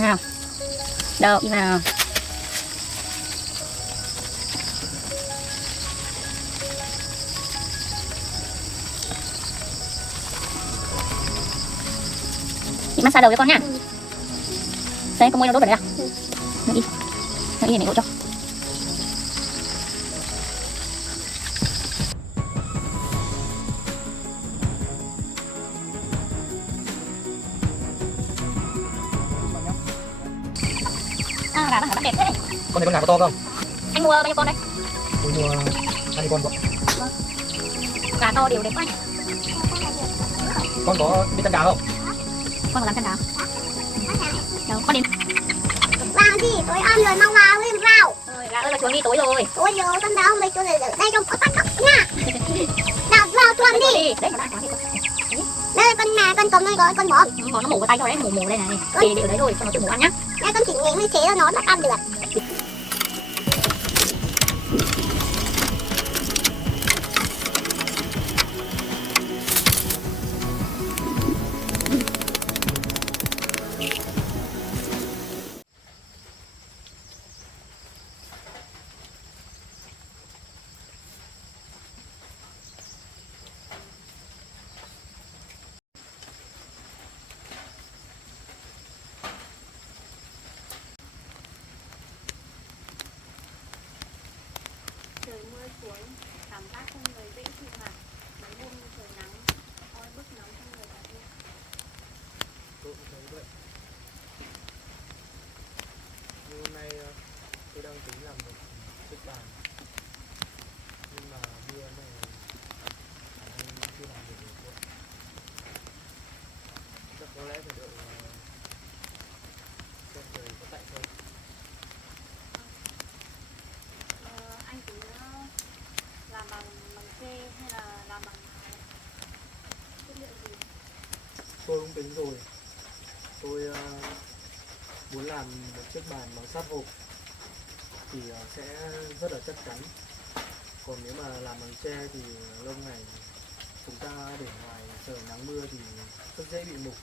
Nào, đậu vào. Chị massage đầu cho con nha. Đấy, con môi nó đốt vào đấy à? Nó đi này đổ cho. Gà bắt đẹp thế đấy. Con này con gà có to không? Anh mua bao nhiêu con đây? Tôi mua 20 con vậy. Gà to đều đẹp quá. Con có biết chân gà không? Con có làm chân gà. Đâu, con đi. Vào gì? Tối ăn rồi mau vào lên vào. Gà ơi, bà chuồng đi tối rồi. Tối rồi con đâu mày cho đây trong có tắt tắt nha. Nào vào chuồng đi. Đấy, nó đã quá. Đây con cầm đây rồi con bỏ. Nó mổ vào tay thôi đấy, mổ đây này. Thì để ở đấy thôi, cho nó tự mổ ăn nhá. Đây con chỉ nghĩ mới chế cho nó bắt ăn được. Trời mưa xuống, cảm giác trong người dễ chịu hẳn. Mấy hôm trời nắng, oi bức nóng trong người thật luôn. Tôi cũng thấy vậy. Nhưng hôm nay tôi đang tính làm một chiếc bàn, nhưng mà mưa này khả năng chưa làm được thôi. Chắc có lẽ phải đợi xem trời có tạnh không. Anh tính làm bằng tre hay là làm bằng chất liệu gì? Tôi cũng tính rồi. Tôi muốn làm một chiếc bàn bằng sắt hộp thì sẽ rất là chắc chắn. Còn nếu mà làm bằng tre thì lâu ngày chúng ta để ngoài trời nắng mưa thì rất dễ bị mục.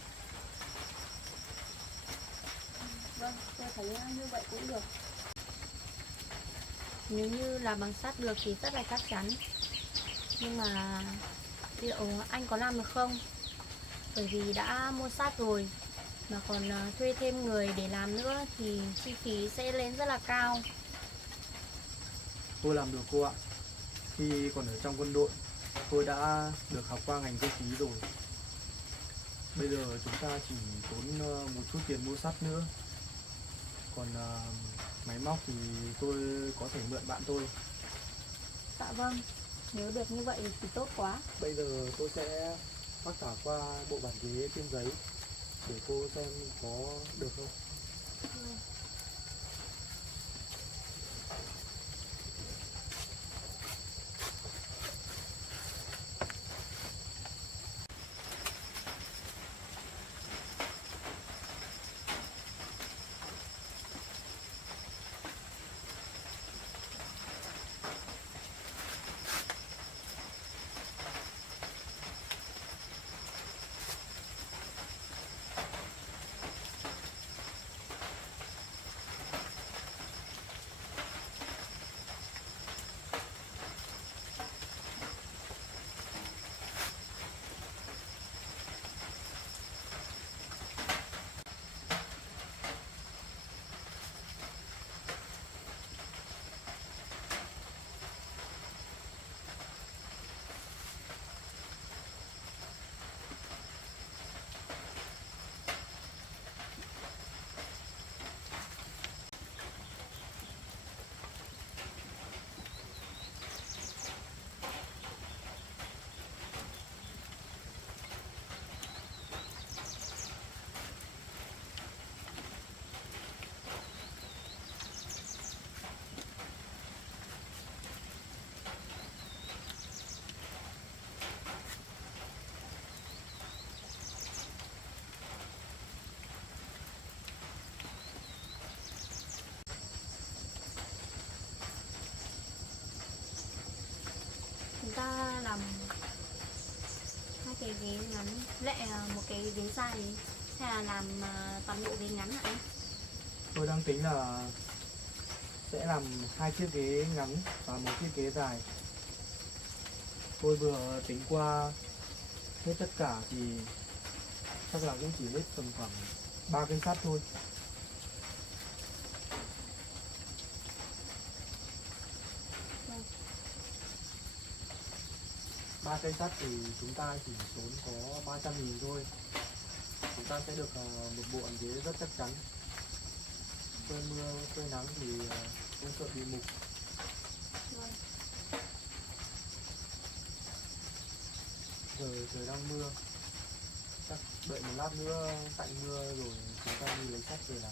Vâng, tôi thấy như vậy cũng được. Nếu như làm bằng sắt được thì rất là chắc chắn. Nhưng mà liệu anh có làm được không? Bởi vì đã mua sắt rồi mà còn thuê thêm người để làm nữa thì chi phí sẽ lên rất là cao. Tôi làm được cô ạ. Khi còn ở trong quân đội, tôi đã được học qua ngành cơ khí rồi. Bây giờ chúng ta chỉ tốn một chút tiền mua sắt nữa. Còn máy móc thì tôi có thể mượn bạn tôi. Dạ vâng, nếu được như vậy thì tốt quá. Bây giờ tôi sẽ phát thảo qua bộ bàn ghế trên giấy để cô xem có được không. Chúng ta làm hai cái ghế ngắn, lại một cái ghế dài hay là làm toàn bộ ghế ngắn hả anh? Tôi đang tính là sẽ làm 2 chiếc ghế ngắn và một chiếc ghế dài. Tôi vừa tính qua hết tất cả thì chắc là cũng chỉ hết tầm khoảng 3 cây sắt thôi. Ba cây sắt thì chúng ta chỉ tốn có 300.000 thôi. Chúng ta sẽ được một bộ bàn ghế rất chắc chắn. Phơi mưa, phơi nắng thì không sợ bị mục. Giờ trời đang mưa, chắc đợi một lát nữa tạnh mưa rồi chúng ta đi lấy sắt về làm.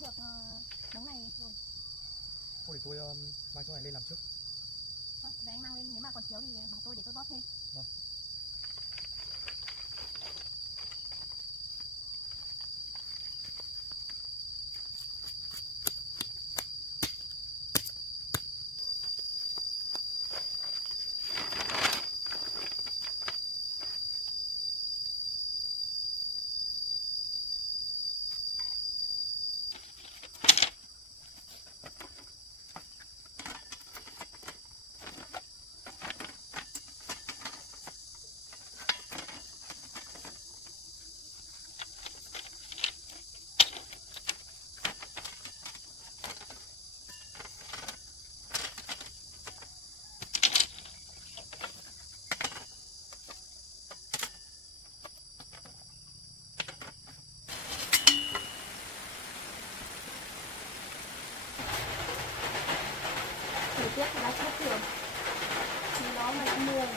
được đống này rồi. Thôi để tôi mang chỗ này lên làm trước. Để anh mang lên, nếu mà còn thiếu thì bảo tôi để tôi bóp thêm. Vâng. Thời tiết thì đã bất thường, thì nó mà đã mưa rồi.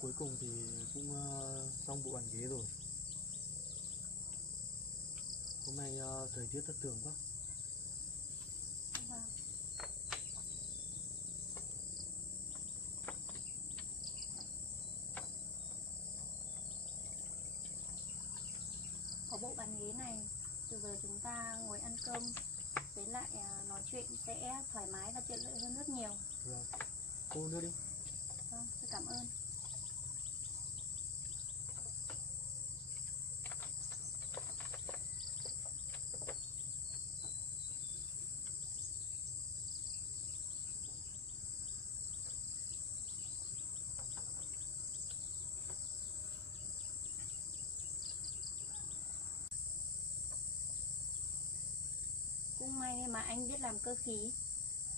Cuối cùng thì cũng xong bộ bàn ghế rồi. Hôm nay thời tiết thất thường quá. Có bộ bàn ghế này từ giờ chúng ta ngồi ăn cơm với lại nói chuyện sẽ thoải mái và tiện lợi hơn rất nhiều. Vâng. Cô đưa đi. Vâng, tôi cảm ơn. Cũng may mà anh biết làm cơ khí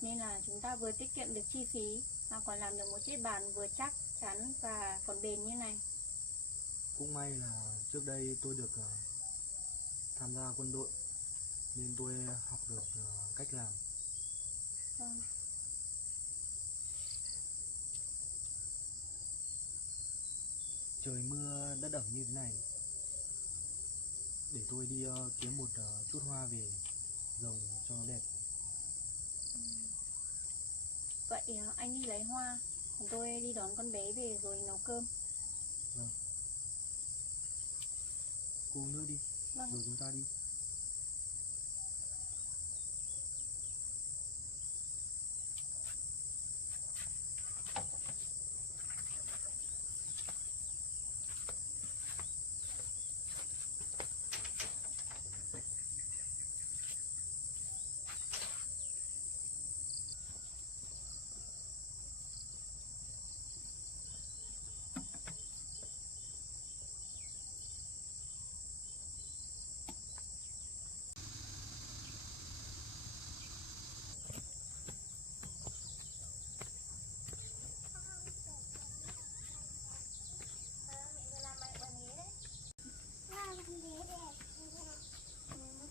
nên là chúng ta vừa tiết kiệm được chi phí mà còn làm được một chiếc bàn vừa chắc chắn và còn bền như này. Cũng may là trước đây tôi được tham gia quân đội nên tôi học được cách làm. Vâng. Trời mưa đất ẩm như thế này, để tôi đi kiếm một chút hoa về rồng cho nó đẹp. Vậy anh đi lấy hoa, còn tôi đi đón con bé về rồi nấu cơm. Vâng. Cô uống nước đi, Vâng. rồi chúng ta đi.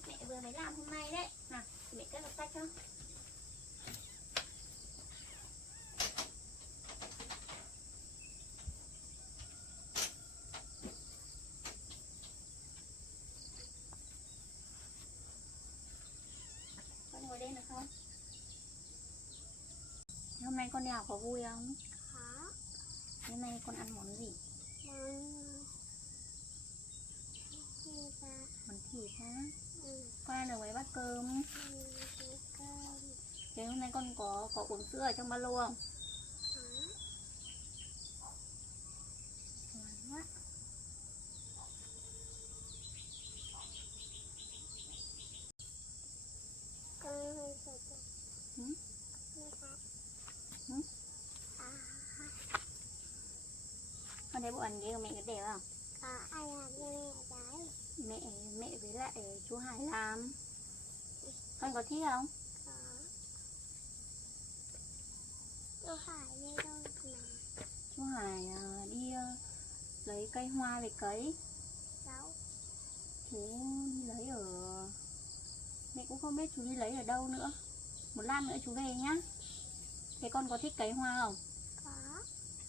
Mẹ vừa mới làm hôm nay đấy. Nào, mẹ cắt một tách cho. Con ngồi đây được không? Hôm nay con đi học có vui không? Có. Hôm nay con ăn món gì? Món thịt hả? Con ăn được mấy bát cơm? Thế hôm nay con có uống sữa ở trong ba lô không? Ngon quá. Ừ? Ừ? Con thấy bộ ảnh kia của mẹ có đẹp không? Có ai làm cho mẹ đấy? Mẹ với lại chú Hải làm. Con có thích không? Có. Chú Hải đi đâu mà? Chú Hải đi lấy cây hoa về cấy. Đâu? Chú đi lấy ở... Mẹ cũng không biết chú đi lấy ở đâu nữa. Một lát nữa chú về nhá. Thế con có thích cấy hoa không? Có.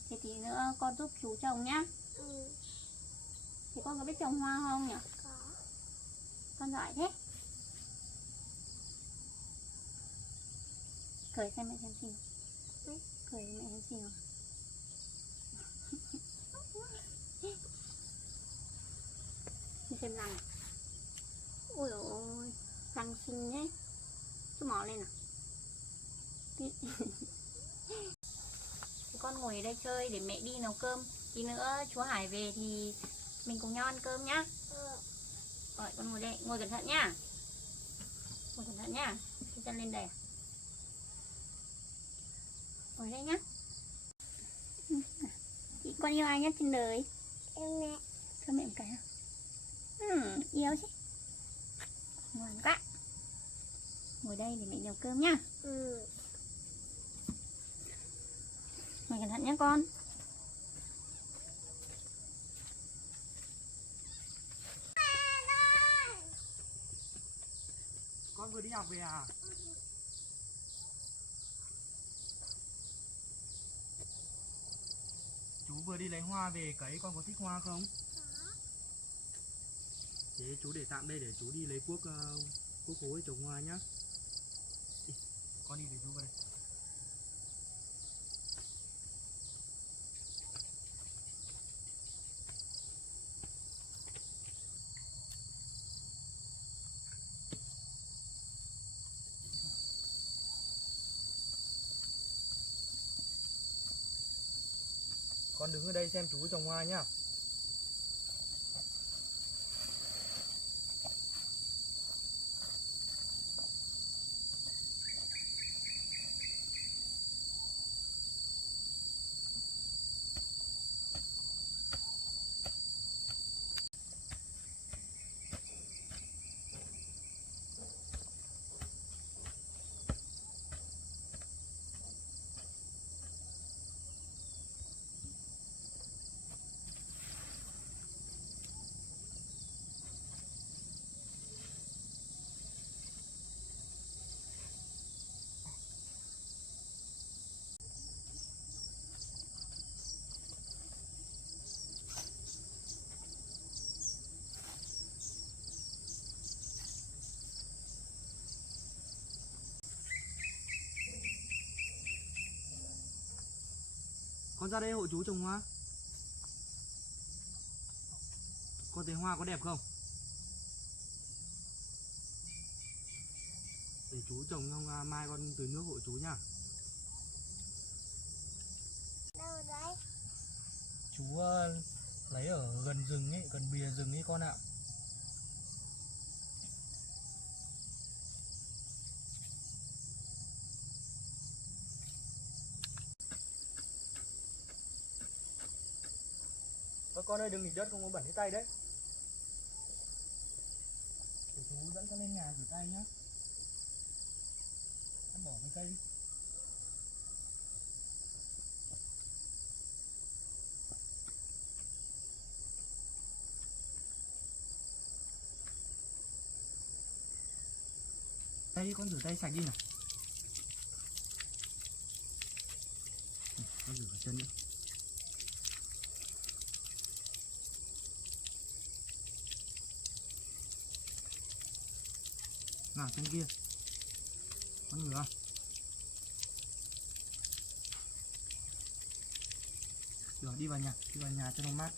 Thế tí nữa con giúp chú trồng nhá. Ừ. Thế con có biết trồng hoa không nhỉ? Có. Con giỏi thế. Cười xem mẹ xem xinh. Ừ. Cười mẹ xem xinh không? Đi xem răng. Ôi dồi ôi, răng xinh thế. Chú mỏ lên nào. Con ngồi ở đây chơi để mẹ đi nấu cơm. Tí nữa chú Hải về thì mình cùng nhau ăn cơm nhá. Rồi con ngồi đây, ngồi cẩn thận nhá. Ngồi cẩn thận nhá. Cái chân lên đây. Ngồi đây nhá. Chị con yêu ai nhất trên đời? Yêu mẹ. Cho mẹ một cái nào. Yêu chứ. Ngoan quá. Ngồi đây để mẹ nấu cơm nhá. Ừ. Ngồi cẩn thận nhá con. Con vừa đi học về à? Chú vừa đi lấy hoa về cấy, con có thích hoa không? Có. Thế chú để tạm đây để chú đi lấy cuốc hối trồng hoa nhá. Đi, con đi với chú vào đây. Con đứng ở đây xem chú trồng hoa nhá. Con ra đây hộ chú trồng hoa. Con thấy hoa có đẹp không? Để chú trồng xong mai con tưới nước hộ chú nhá. Đâu đấy? Chú lấy ở gần rừng ấy, gần bìa rừng ấy con ạ. Con ơi đừng nghịch đất, không có bẩn cái tay đấy. Để chú dẫn con lên nhà rửa tay nhá. Con bỏ cái cây đi. Đây con rửa tay sạch đi nào. Con rửa cả chân nữa. Nào chân kia. Con rửa. Rửa đi vào nhà cho nó mát.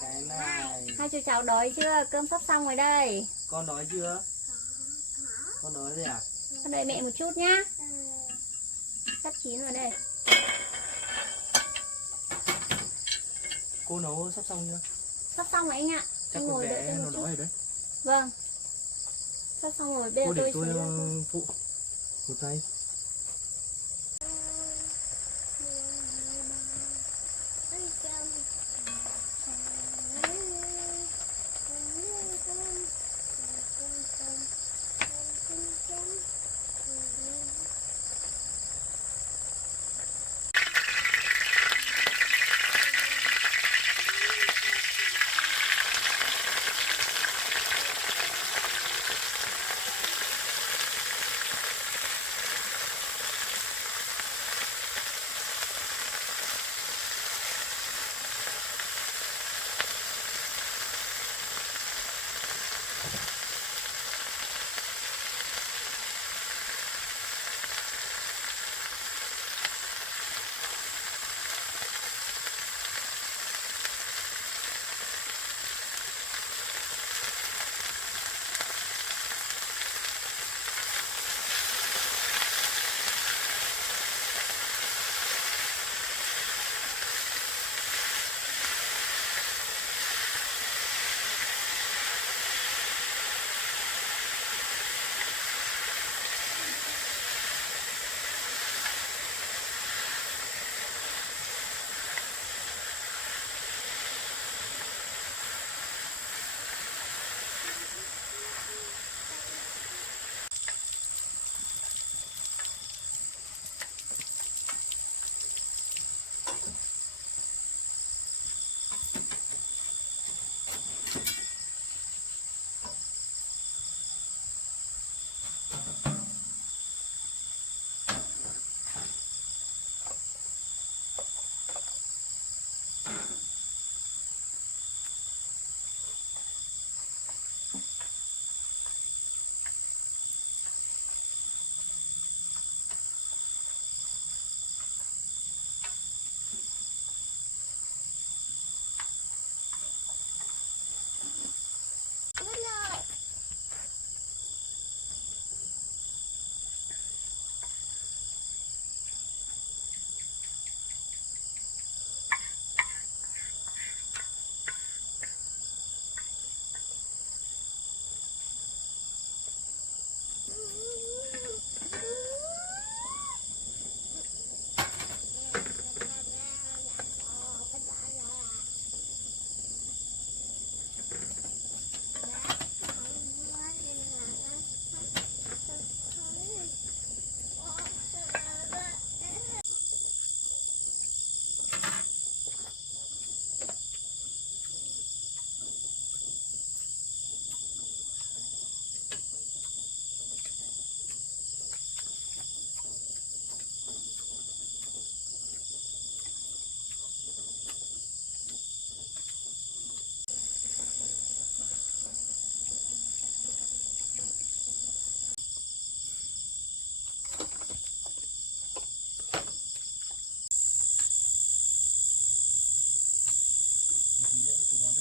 cái này. Hai chú cháu đói chưa? Cơm sắp xong rồi đây. Con đói chưa? Con đói gì à? Con đợi mẹ một chút nhá. Sắp chín rồi đây. Cô nấu sắp xong chưa? Sắp xong rồi anh ạ. Chắc Anh con ngồi đợi bé tôi nó một chút. đói rồi đấy. Vâng. Sắp xong rồi, bây Cô giờ để tôi tôi sẽ ra. phụ một tay.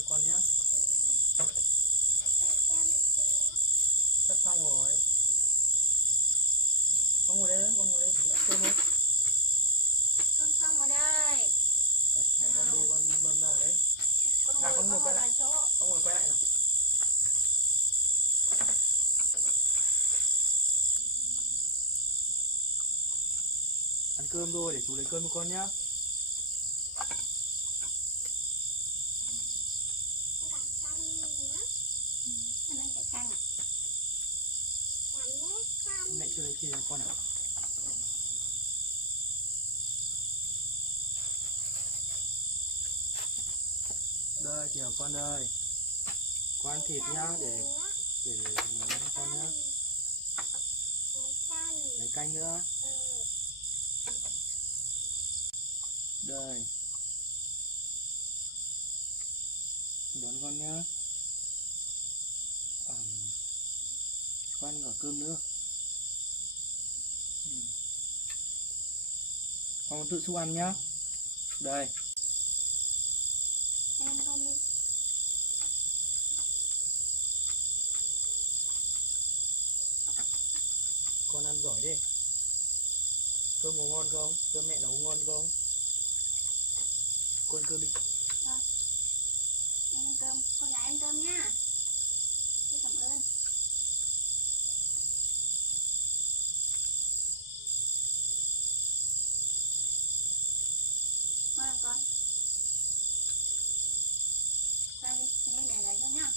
Con nhé. Sắp xong rồi. Con ngồi đây, con ngồi đây thì ăn cơm thôi. Cơm xong rồi đây. Đấy, con đi con mâm ra đấy. Con ngồi quay lại. chỗ. Con ngồi quay lại nào. Ăn cơm rồi, để chú lấy cơm cho con nhá. Anh chạy canh à? Mẹ chưa lấy kia cho con à? Đây, chào con ơi. Con ăn thịt nhá, để nấu cho con nhá. Lấy canh nữa. Đây. Đón con nhá. Con cả cơm nữa. Con tự xúc ăn nhá. Đây. Em ăn cơm đi. Con ăn giỏi đi. Cơm có ngon không? Cơm mẹ nấu ngon không? Con ăn cơm đi. Em ăn cơm, con gái ăn cơm nha. Tôi cảm ơn. Ngon không con? Con đi, thế để lại cho nhá.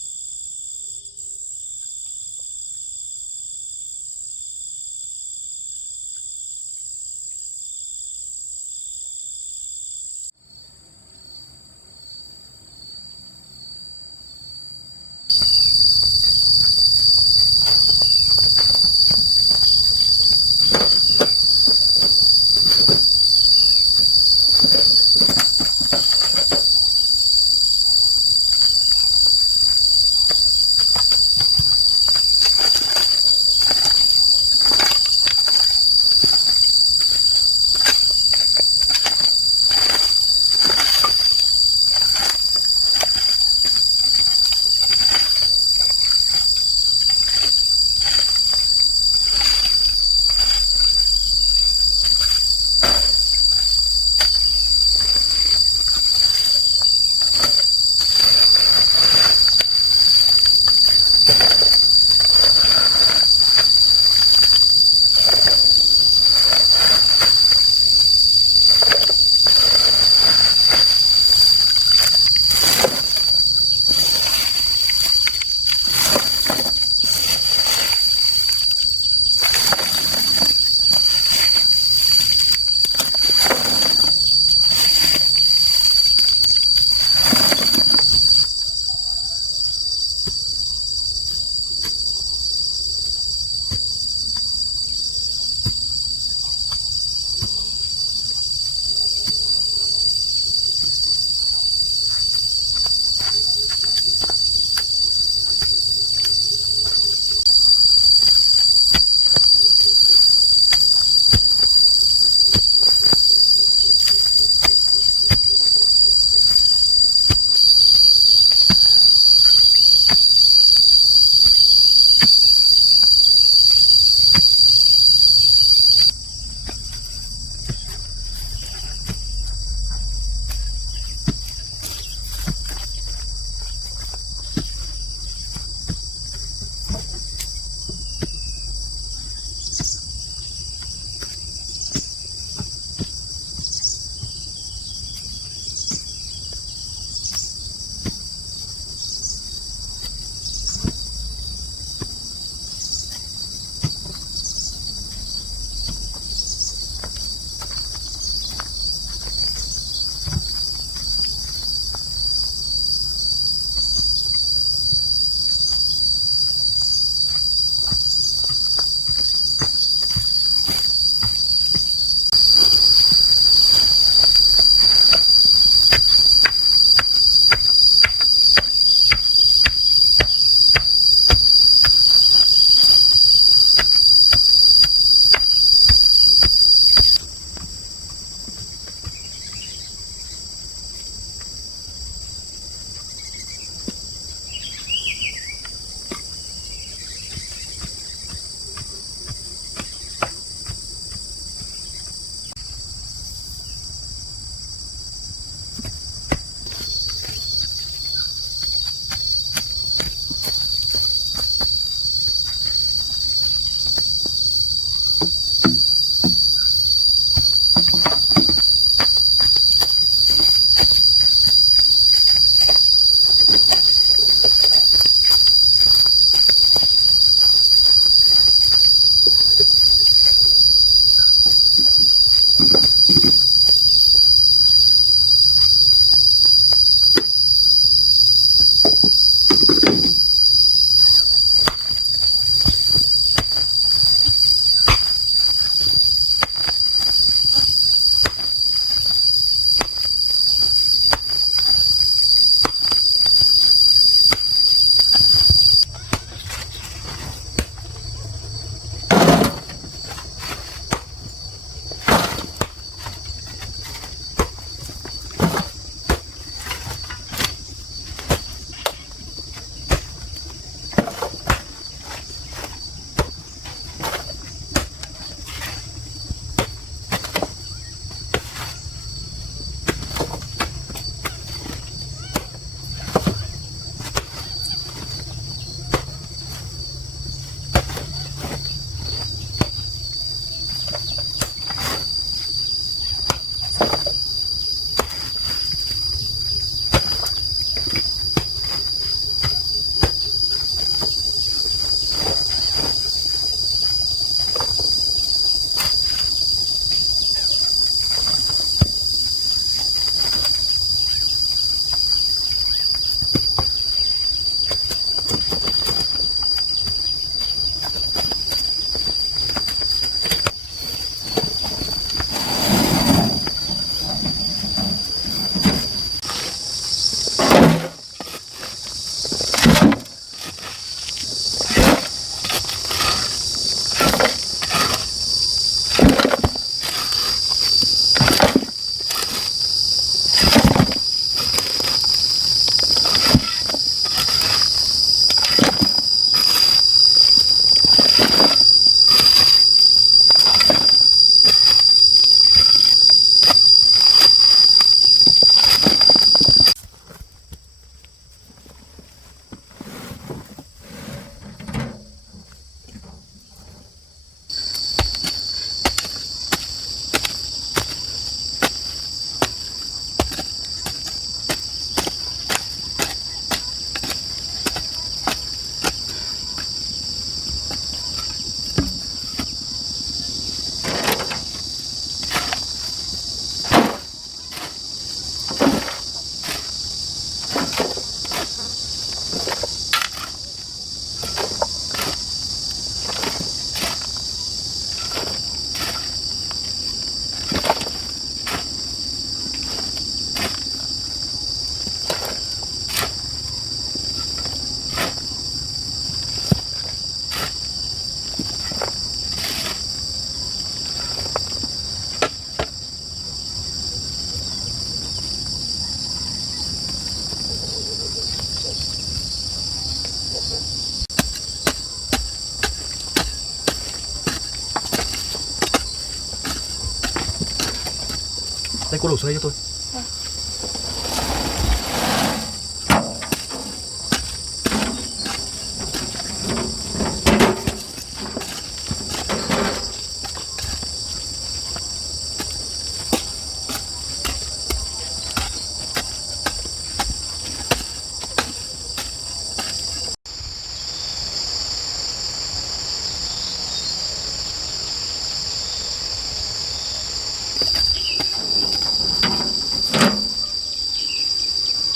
Đây cô đổ xuống đây cho tôi.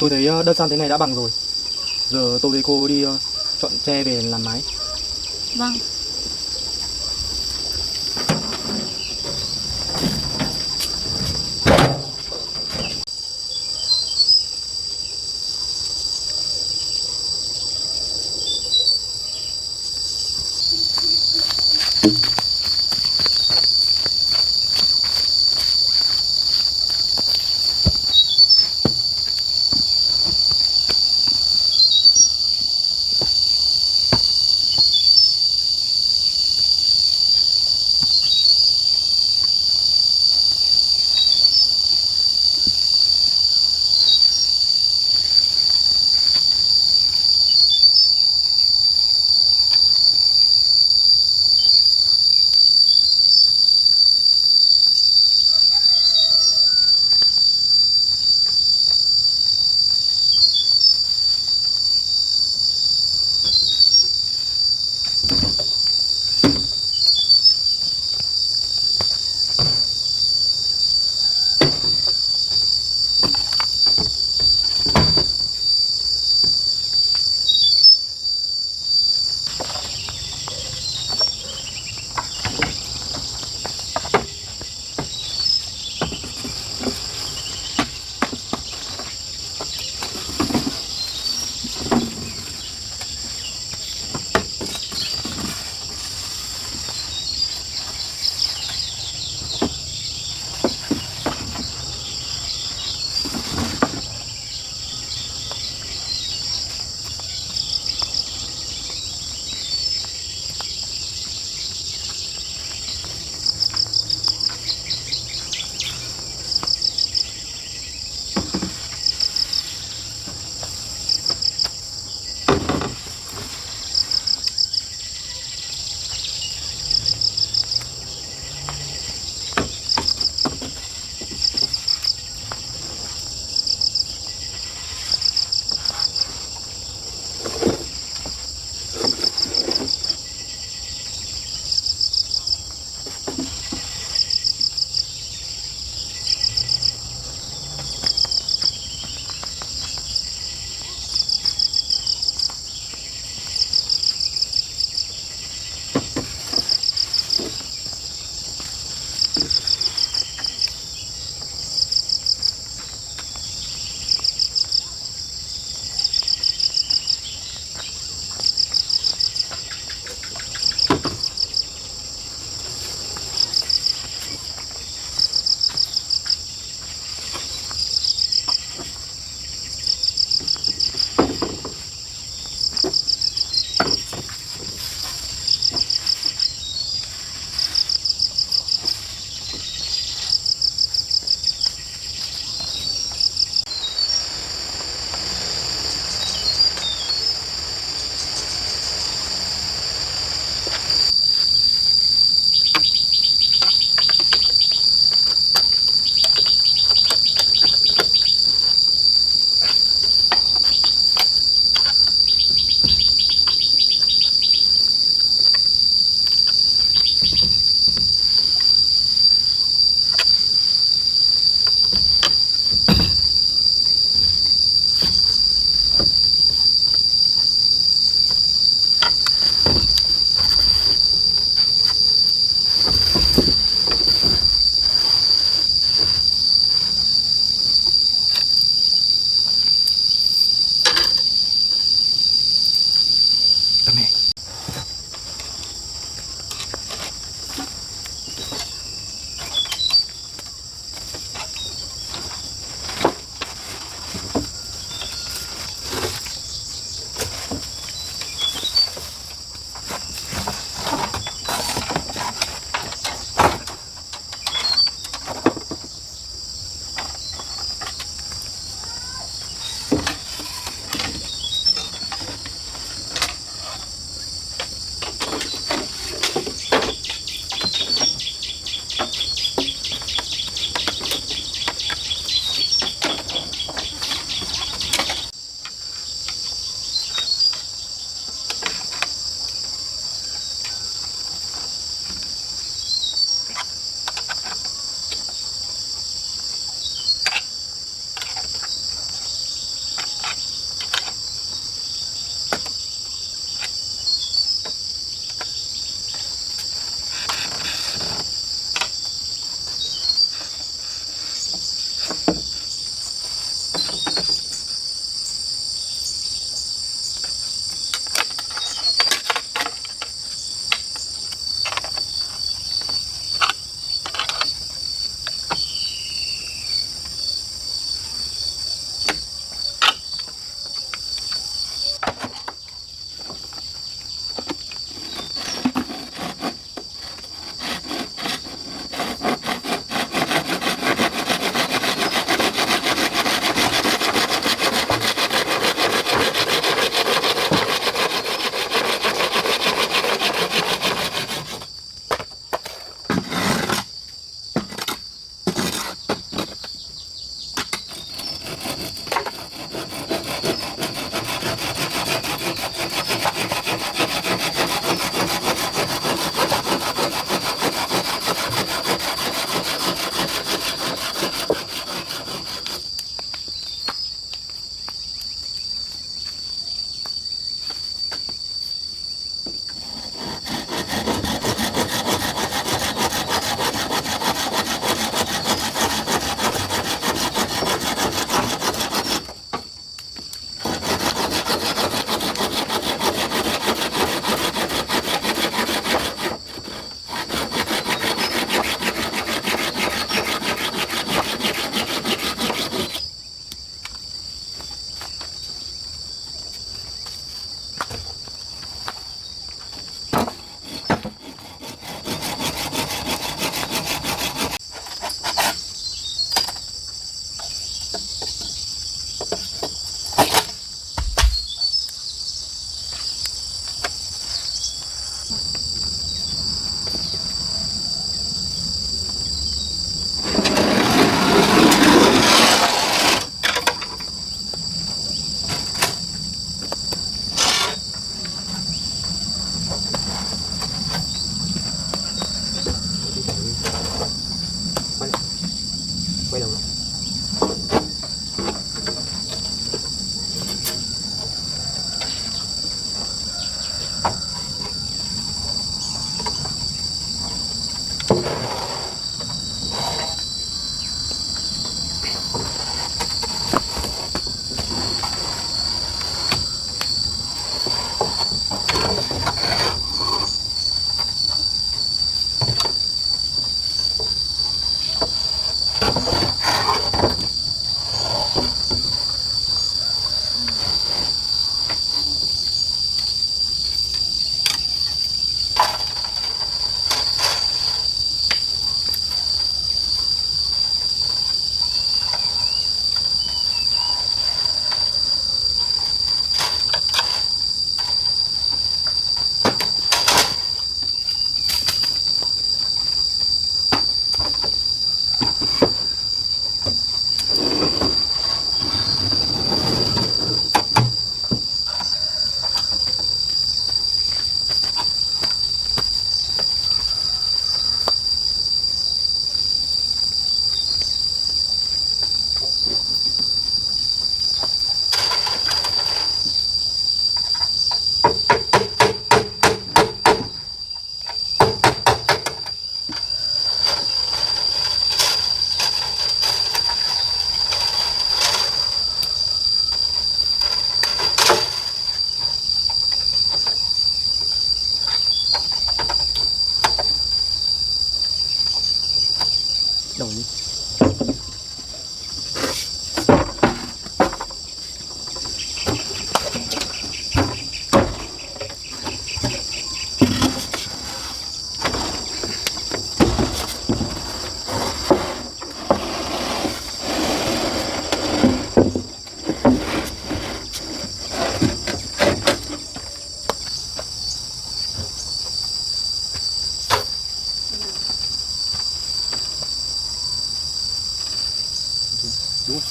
Tôi thấy đơn san thế này đã bằng rồi. Giờ tôi với cô đi chọn tre về làm mái. Vâng.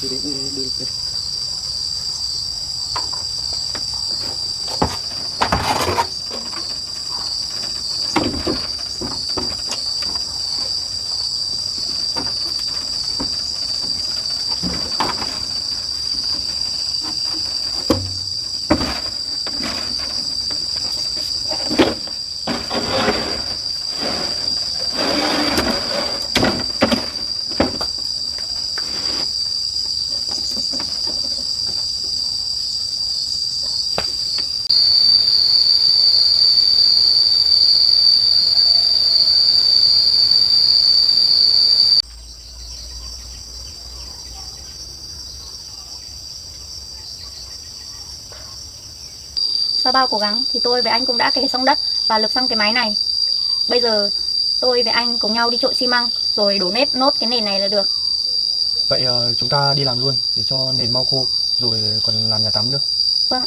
Đi. Sau bao cố gắng thì tôi với anh cũng đã kẻ xong đất và lợp xong cái máy này. Bây giờ tôi với anh cùng nhau đi trộn xi măng rồi đổ nốt cái nền này là được. Vậy chúng ta đi làm luôn để cho nền mau khô, rồi còn làm nhà tắm nữa. Vâng.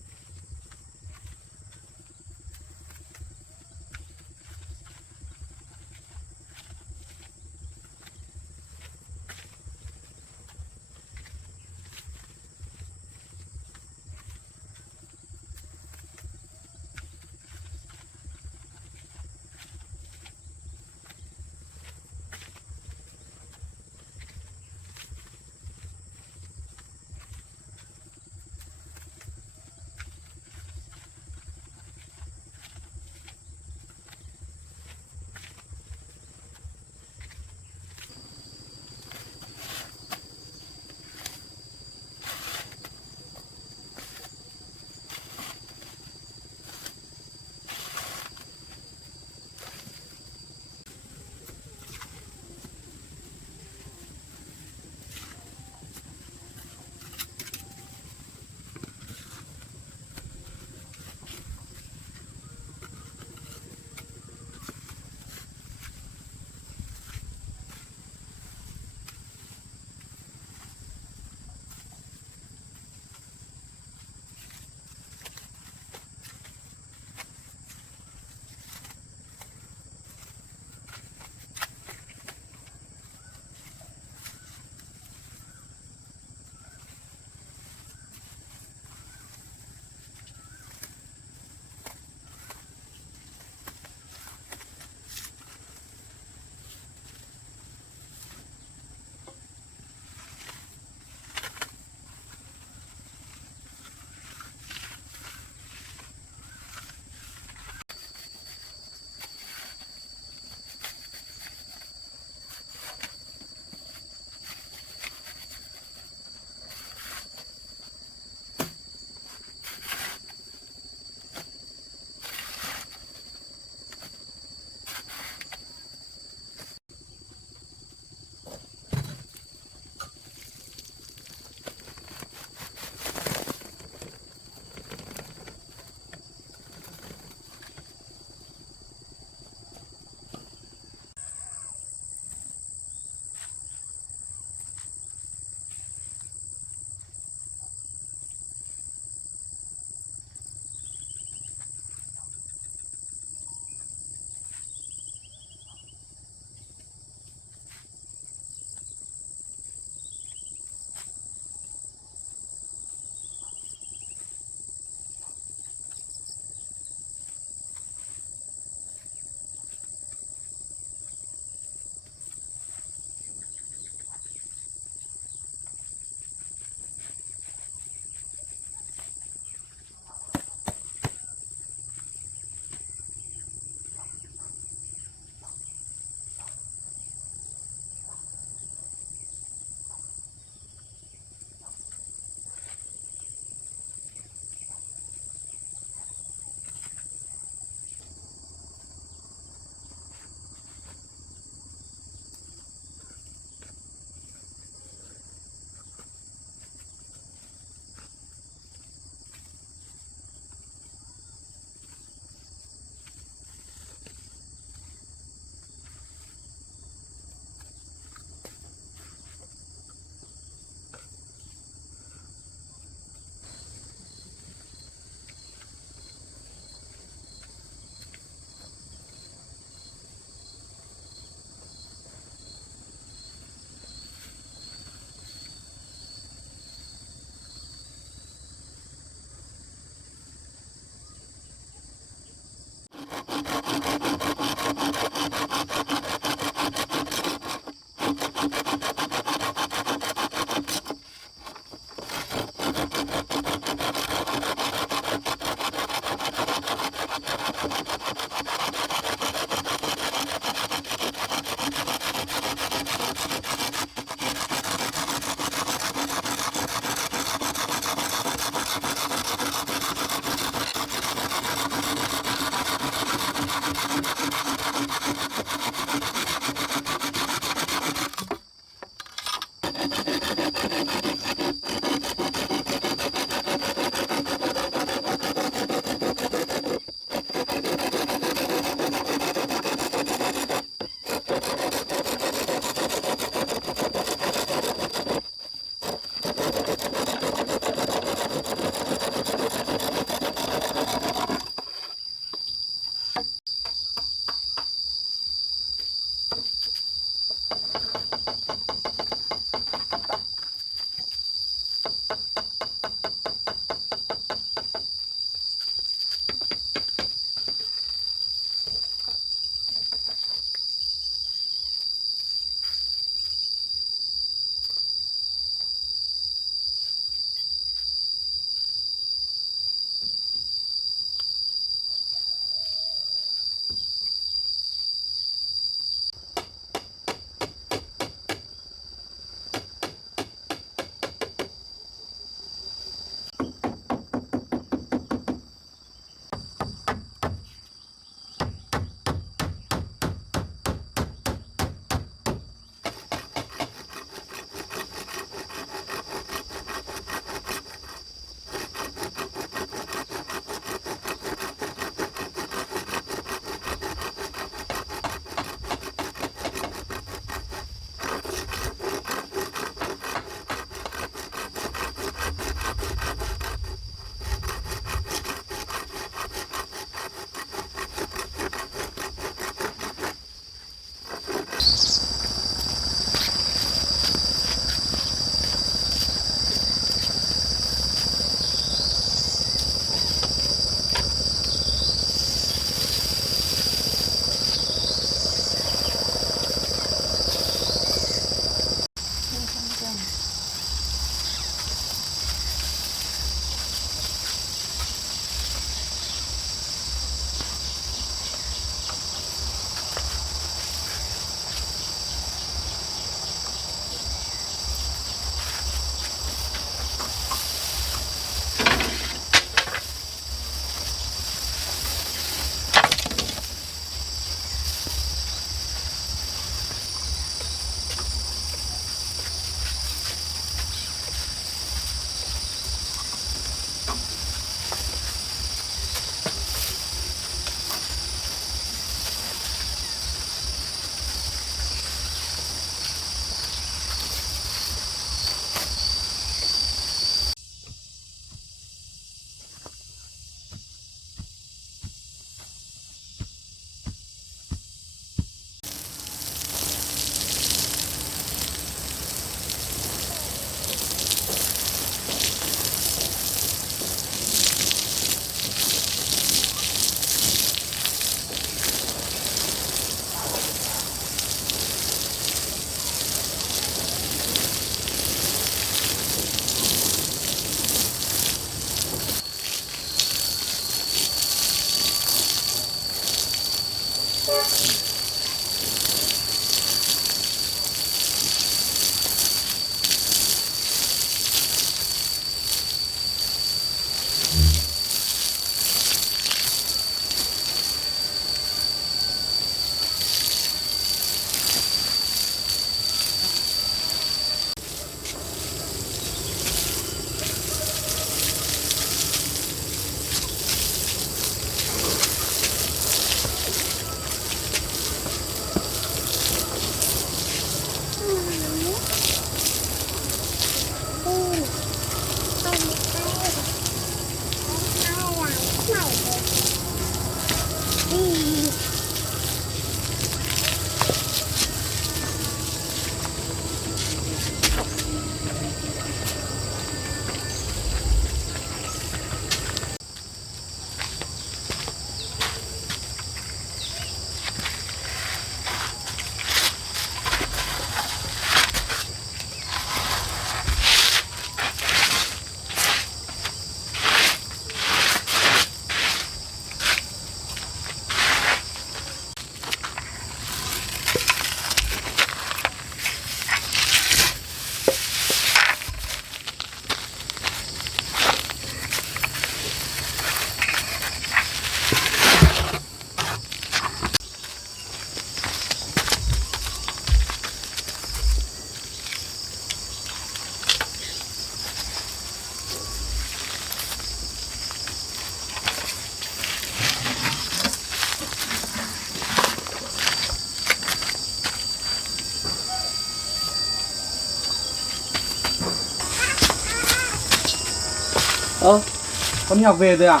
Con đi học về rồi à?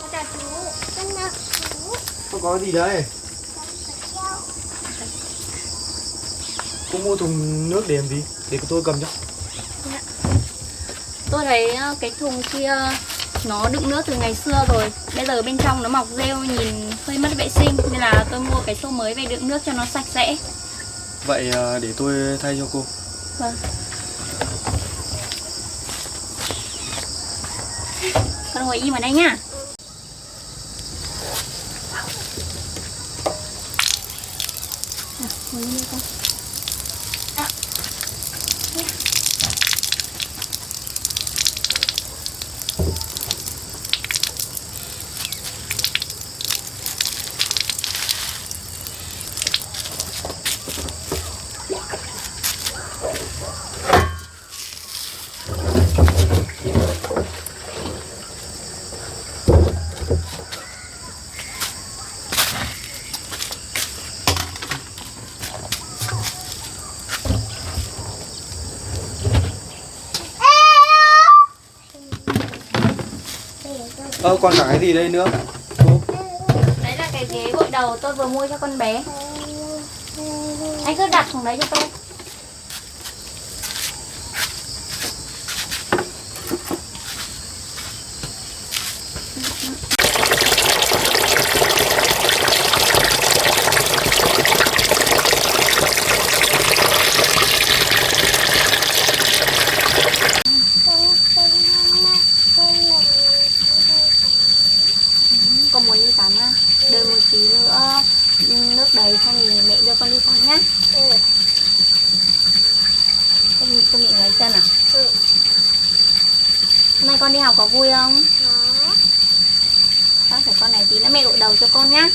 Con chào chú. Con chào chú. Con có gì đấy? Cô mua thùng nước để làm gì? Để tôi cầm cho. Tôi thấy cái thùng kia nó đựng nước từ ngày xưa rồi. Bây giờ bên trong nó mọc rêu nhìn hơi mất vệ sinh, nên là tôi mua cái xô mới về đựng nước cho nó sạch sẽ. Vậy để tôi thay cho cô. Vâng. Con ngồi im ở đây nhá. Ngồi im đi con. Còn cả cái gì đây nữa? Cô? Đấy là cái ghế gội đầu tôi vừa mua cho con bé. Anh cứ đặt xuống đấy cho tôi. Con muốn đi tắm à? Đợi một tí nữa nước đầy xong thì mẹ đưa con đi tắm nhá. Con bị gãy chân à? Hôm nay con đi học có vui không? Bác phải con này tí nữa mẹ gội đầu cho con nhá.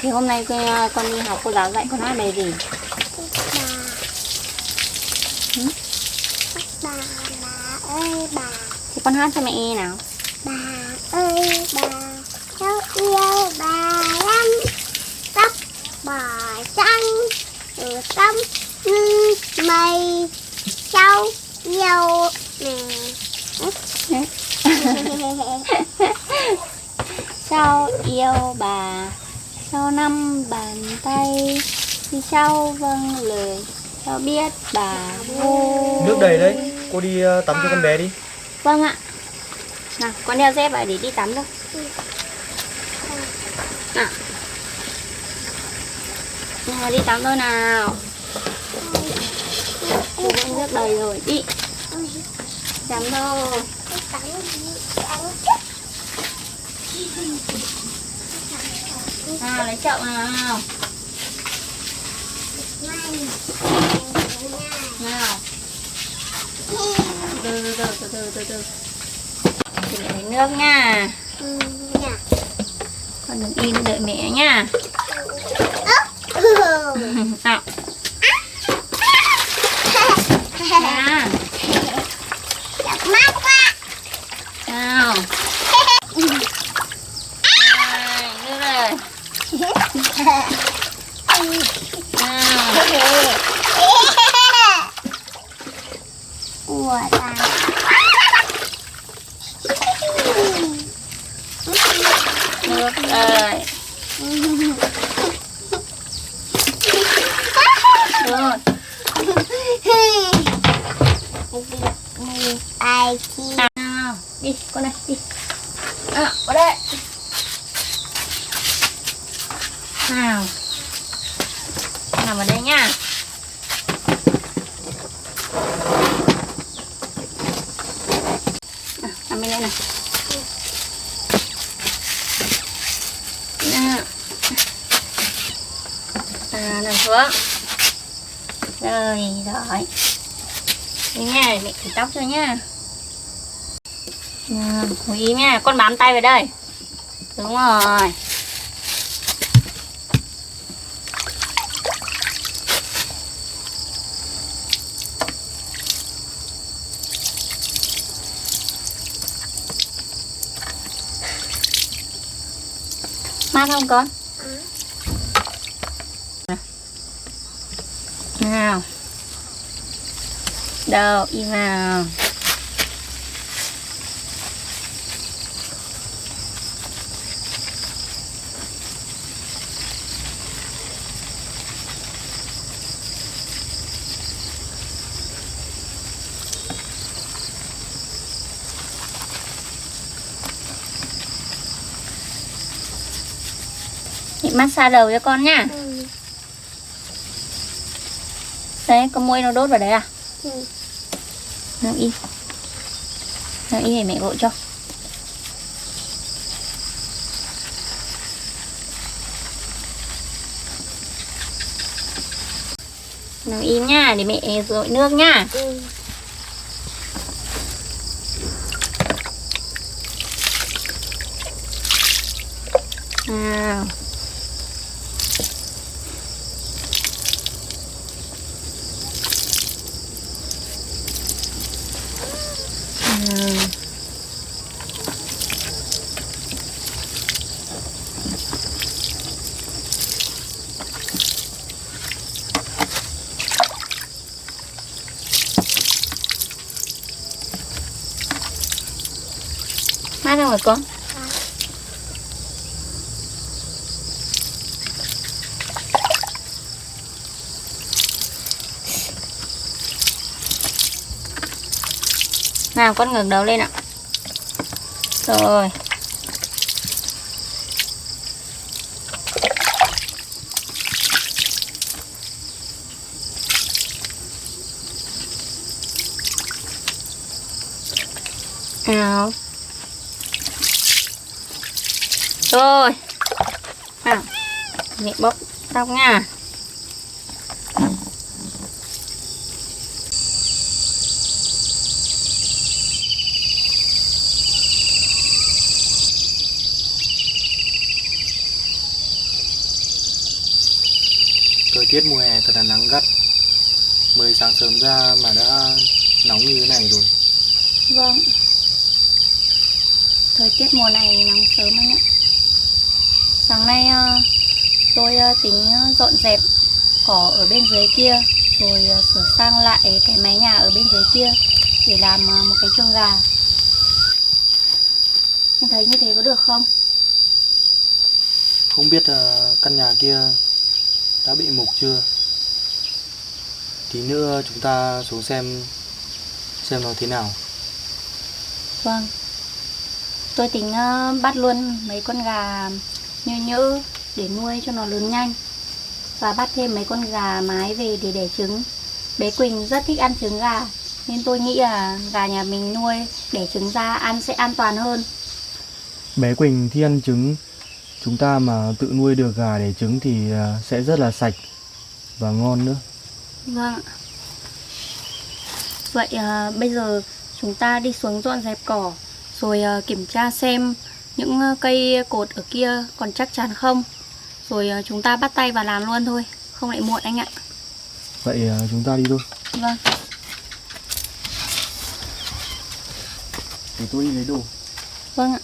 Thì hôm nay con đi học cô giáo dạy con hát bài gì? Bà ơi bà. Thì con hát cho mẹ nghe nào. Bà ơi bà, cháu yêu bà lắm. Tóc bò trắng từ tóc như mây, cháu yêu mẹ. Sao yêu bà, sao năm bàn tay, thì sao vâng lời, sao biết bà vui. Nước đầy đấy, cô đi tắm cho con bé đi. Vâng ạ. Nào, con đeo dép vào để đi tắm thôi. Nào. Nào, đi tắm thôi nào. Chú vẫn nước đầy rồi, đi. Tắm thôi. Nào, lấy chậu nào. Nào. Từ từ. Chị lấy nước nha. Con đừng im đợi mẹ nha. Nào. Nào. Mát quá. Nào. Nước rồi. Nào. Ủa ta. Nước rồi. Rồi. Ai chi. Nào. Đi, con này, đi. Vào đây. Nào. Nằm ở đây nha. Nằm bên đây này. Nằm xuống. Rồi. Đi nha, mẹ thử tóc cho nha. Ngồi im nha, con bám tay vào đây. Đúng rồi. Mát không con? Nào. Đâu, im vào. Massage đầu cho con nhá. Đấy, con môi nó đốt vào đấy à? Nằm im. Nằm im để mẹ gội cho. Nằm im nhá, để mẹ rội nước nhá. Nào. Mát không hả con? Nào con ngẩng đầu lên ạ. Rồi. Nào. Rồi. Nào. Mẹ bóp tóc nha. Thời tiết mùa hè thật là nắng gắt. Mới sáng sớm ra mà đã nóng như thế này rồi. Vâng. Thời tiết mùa này nắng sớm anh ạ. Sáng nay tôi tính dọn dẹp cỏ ở bên dưới kia, rồi sửa sang lại cái mái nhà ở bên dưới kia để làm một cái chuồng gà. Anh thấy như thế có được không? Không biết căn nhà kia đã bị mục chưa? Tí nữa chúng ta xuống xem nó thế nào. Vâng. Tôi tính bắt luôn mấy con gà nhơ nhỡ để nuôi cho nó lớn nhanh. Và bắt thêm mấy con gà mái về để đẻ trứng. Bé Quỳnh rất thích ăn trứng gà, nên tôi nghĩ là gà nhà mình nuôi đẻ trứng ra ăn sẽ an toàn hơn. Bé Quỳnh thích ăn trứng. Chúng ta mà tự nuôi được gà đẻ trứng thì sẽ rất là sạch và ngon nữa. Vâng. Vậy bây giờ chúng ta đi xuống dọn dẹp cỏ, rồi kiểm tra xem những cây cột ở kia còn chắc chắn không. Rồi chúng ta bắt tay vào làm luôn thôi, không lại muộn anh ạ. Vậy chúng ta đi thôi. Vâng. Để tôi đi lấy đồ. Vâng ạ.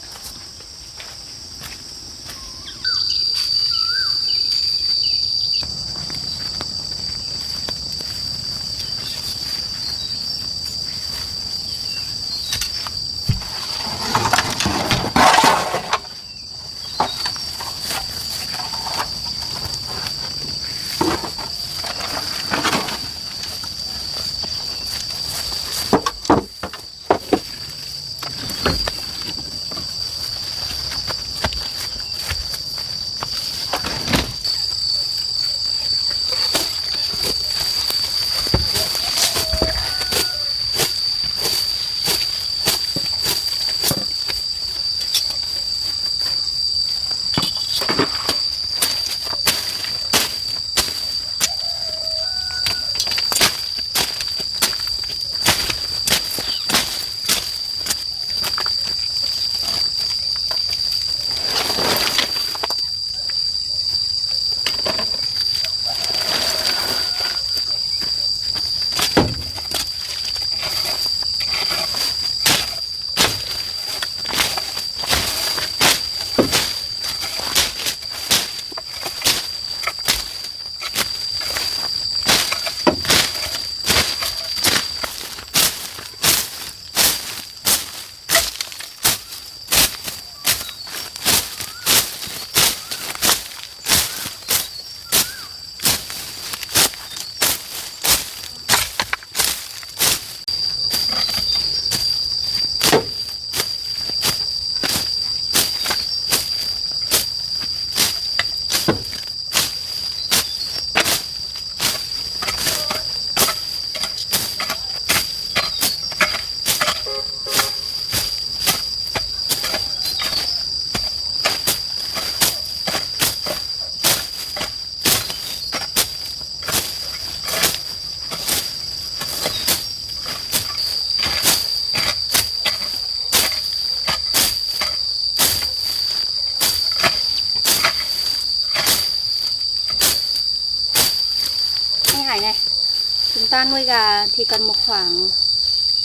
ta nuôi gà thì cần một khoảng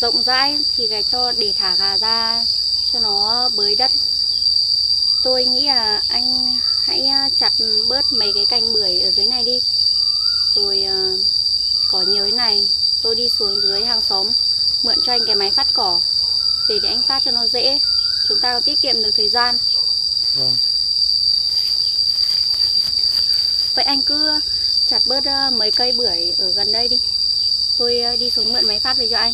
rộng rãi thì để thả gà ra cho nó bới đất. Tôi nghĩ là anh hãy chặt bớt mấy cái cành bưởi ở dưới này đi. Rồi cỏ nhiều thế này, tôi đi xuống dưới hàng xóm mượn cho anh cái máy phát cỏ về để anh phát cho nó dễ. Chúng ta có tiết kiệm được thời gian. Vâng. Vậy anh cứ chặt bớt mấy cây bưởi ở gần đây đi. Tôi đi xuống mượn máy phát về cho anh.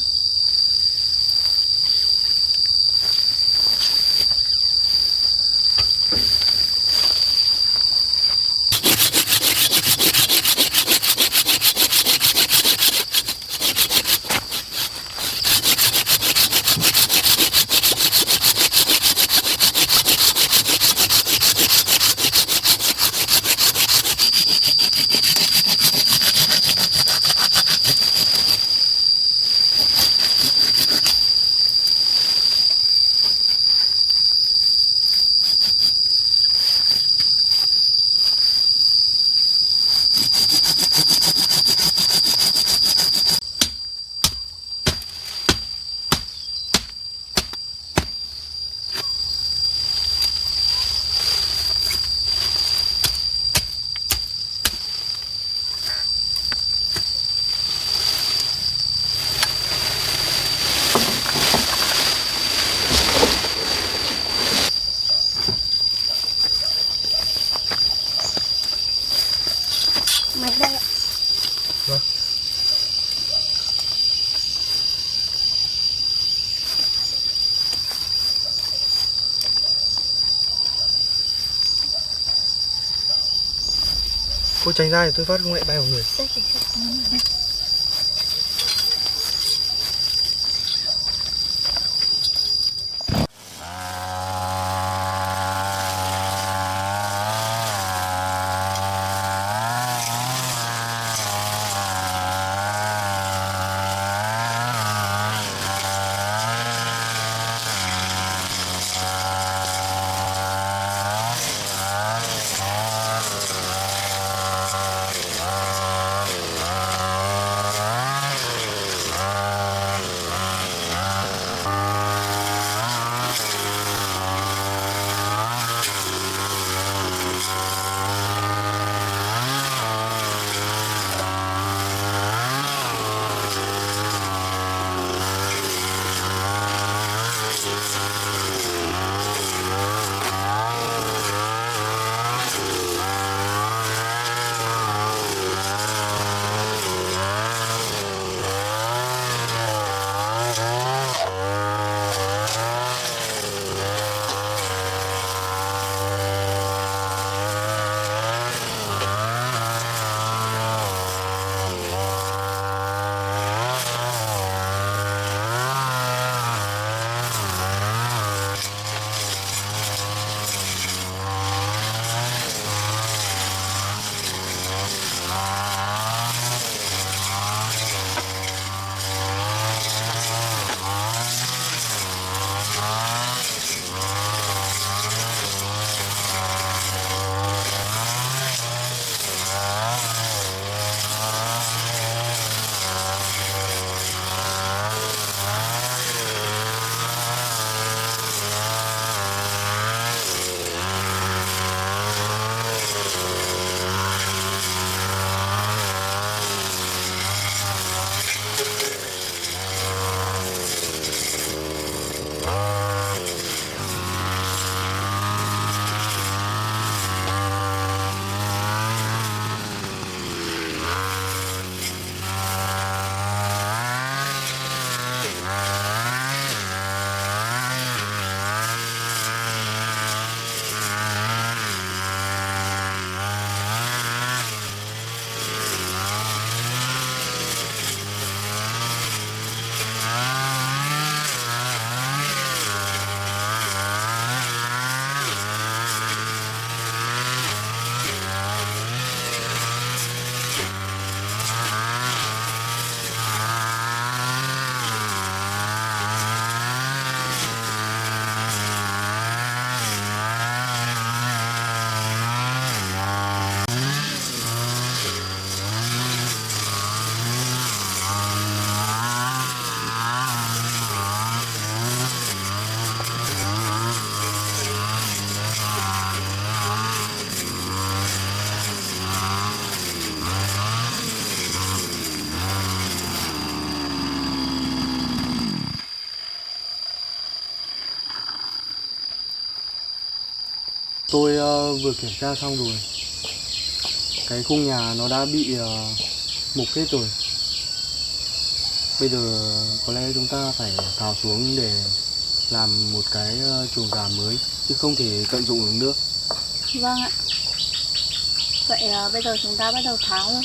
Máy đây ạ. Vâng. Cô tránh ra thì tôi phát không lại bay vào người. Tôi vừa kiểm tra xong rồi. Cái khung nhà nó đã bị mục hết rồi. Bây giờ có lẽ chúng ta phải cào xuống để làm một cái chuồng gà mới, chứ không thể tận dụng được nữa. Vâng ạ. Vậy bây giờ chúng ta bắt đầu tháo thôi.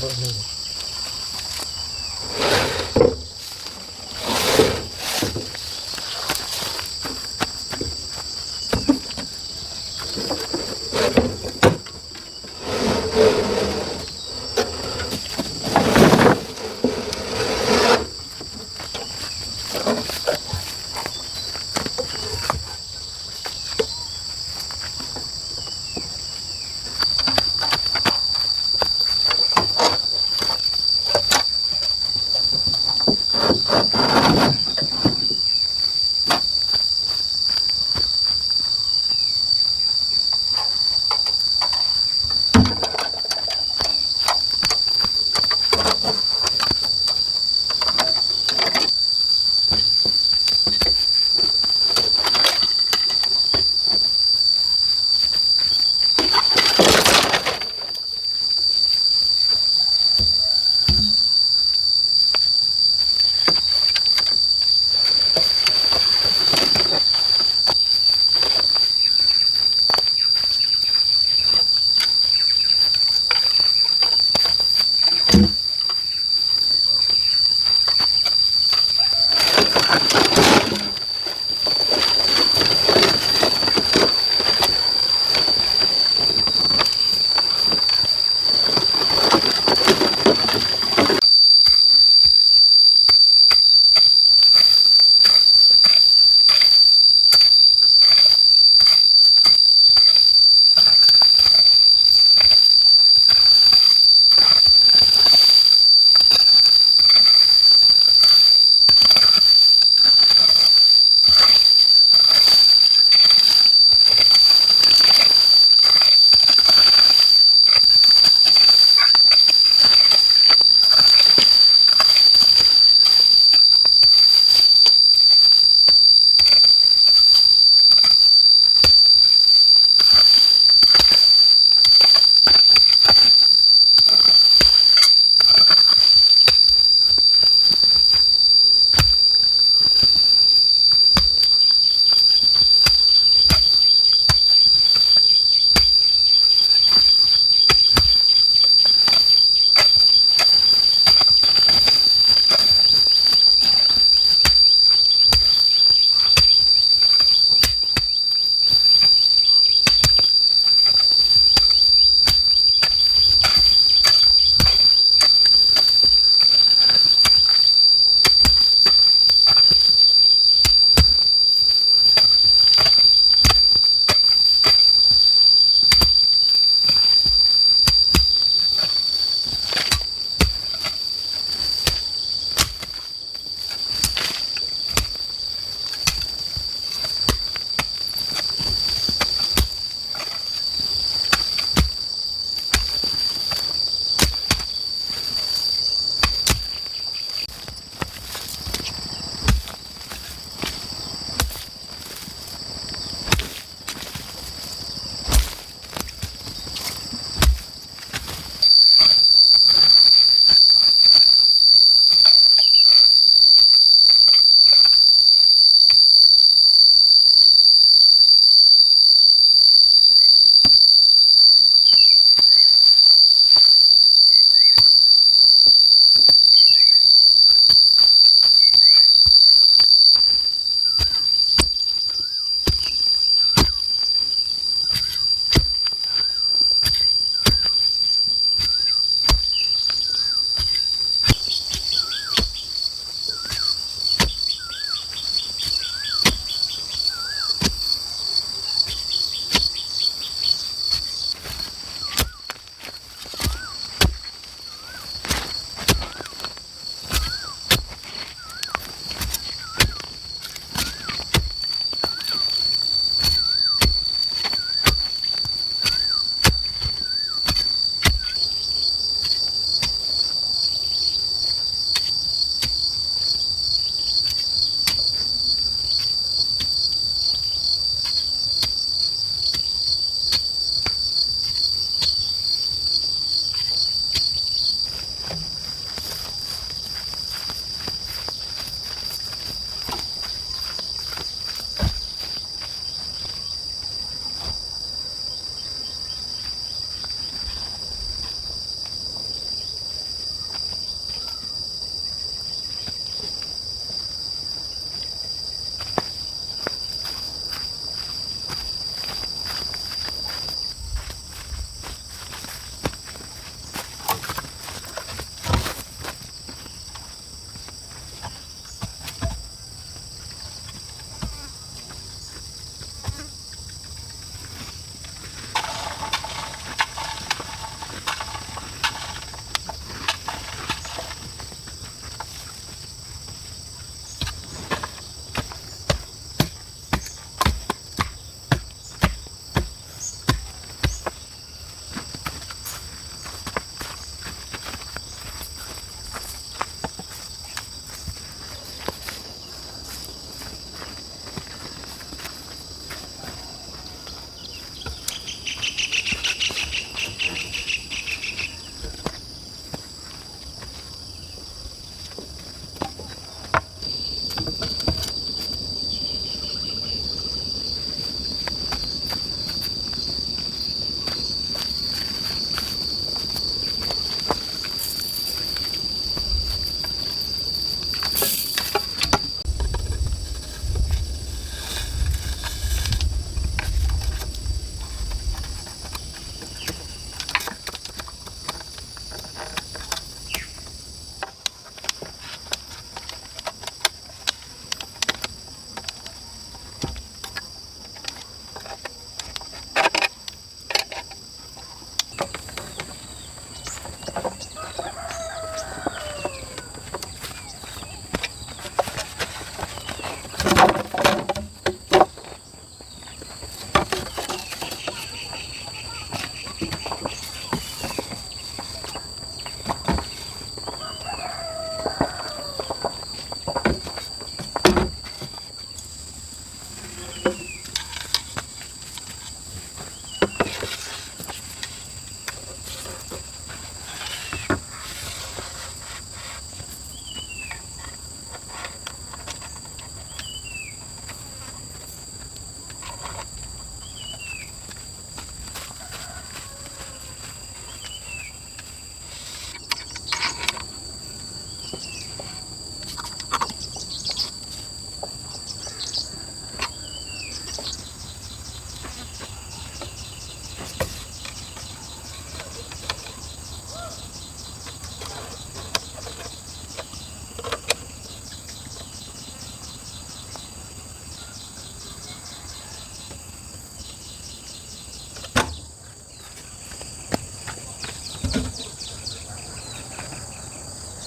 vợ mình.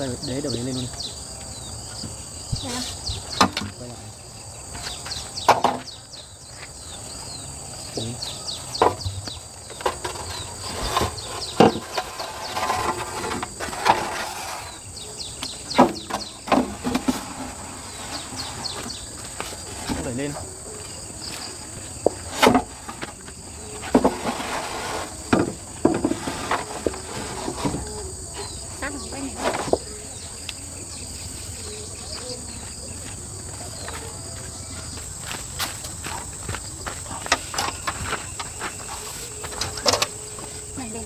Xoay để đầu đấy lên luôn. Dạ. Quay lại. Ủa. Đẩy lên. Sát vào cái này. Này lên.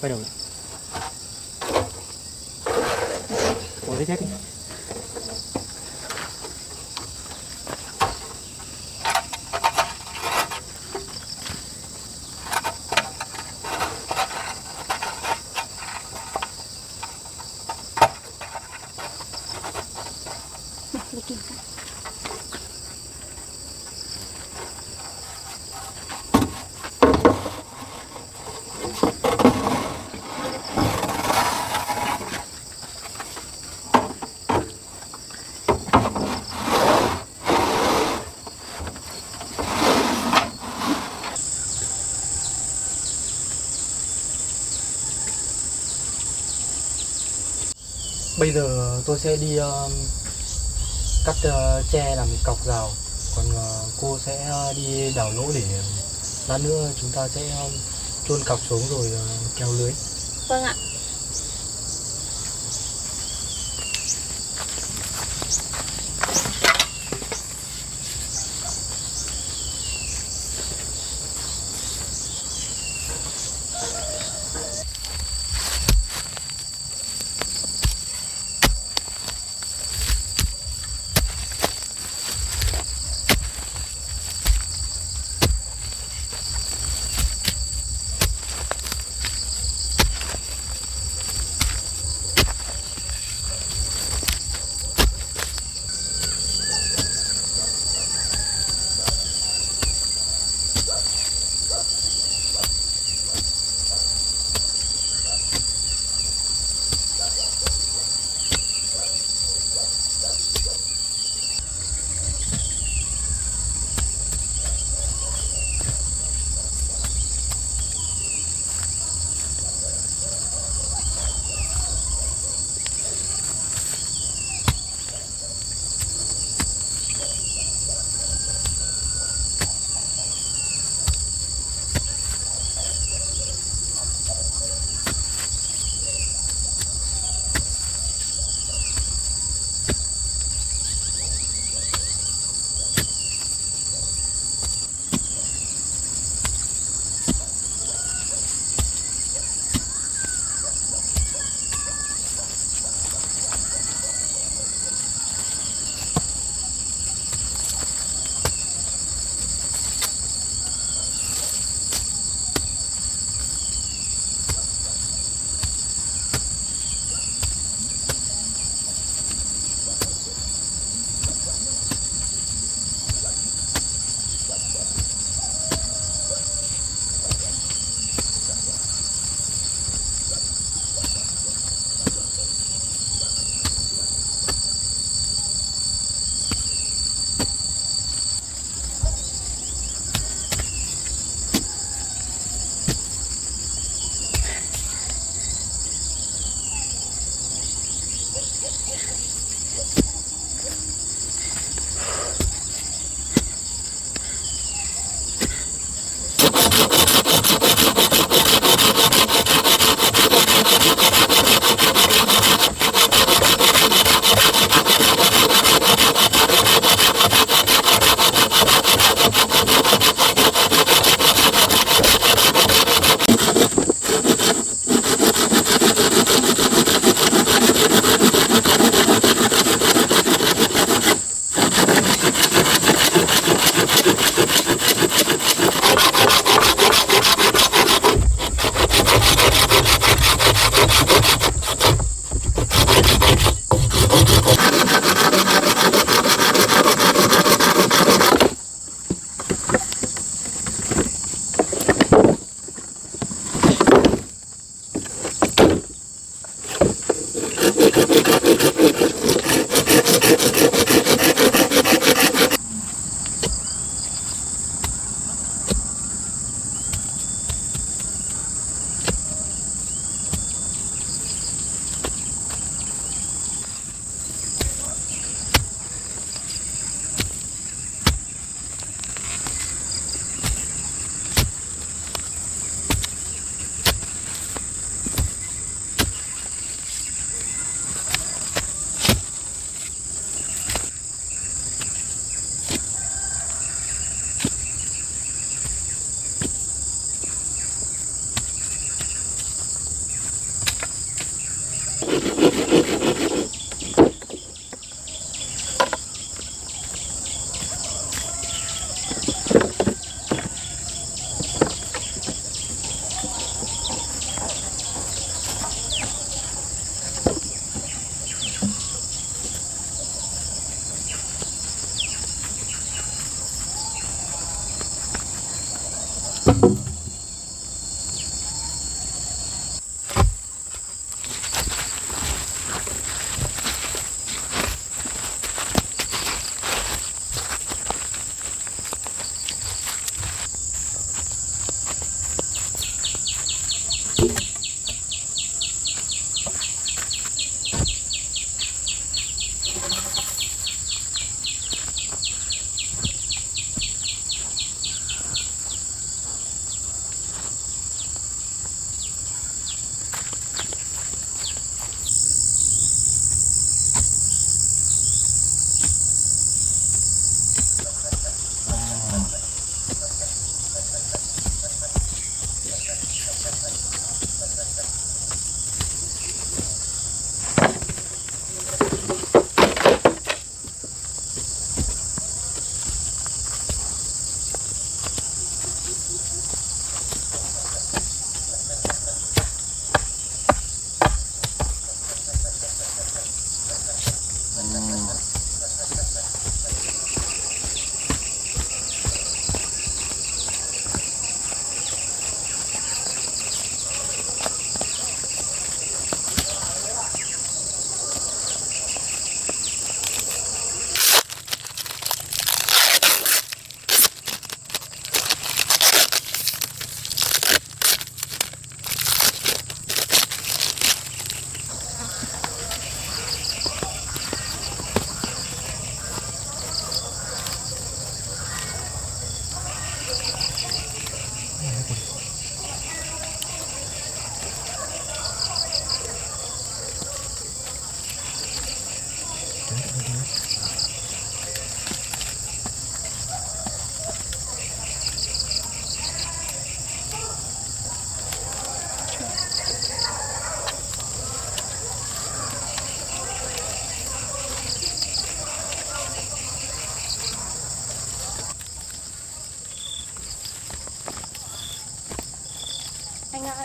Quay đầu lại. Ủa thế chết đi. Này, lấy kim cái. Bây giờ tôi sẽ đi cắt tre làm cọc rào. Còn cô sẽ đi đào lỗ để lát nữa chúng ta sẽ chôn cọc xuống rồi kéo lưới. Vâng ạ.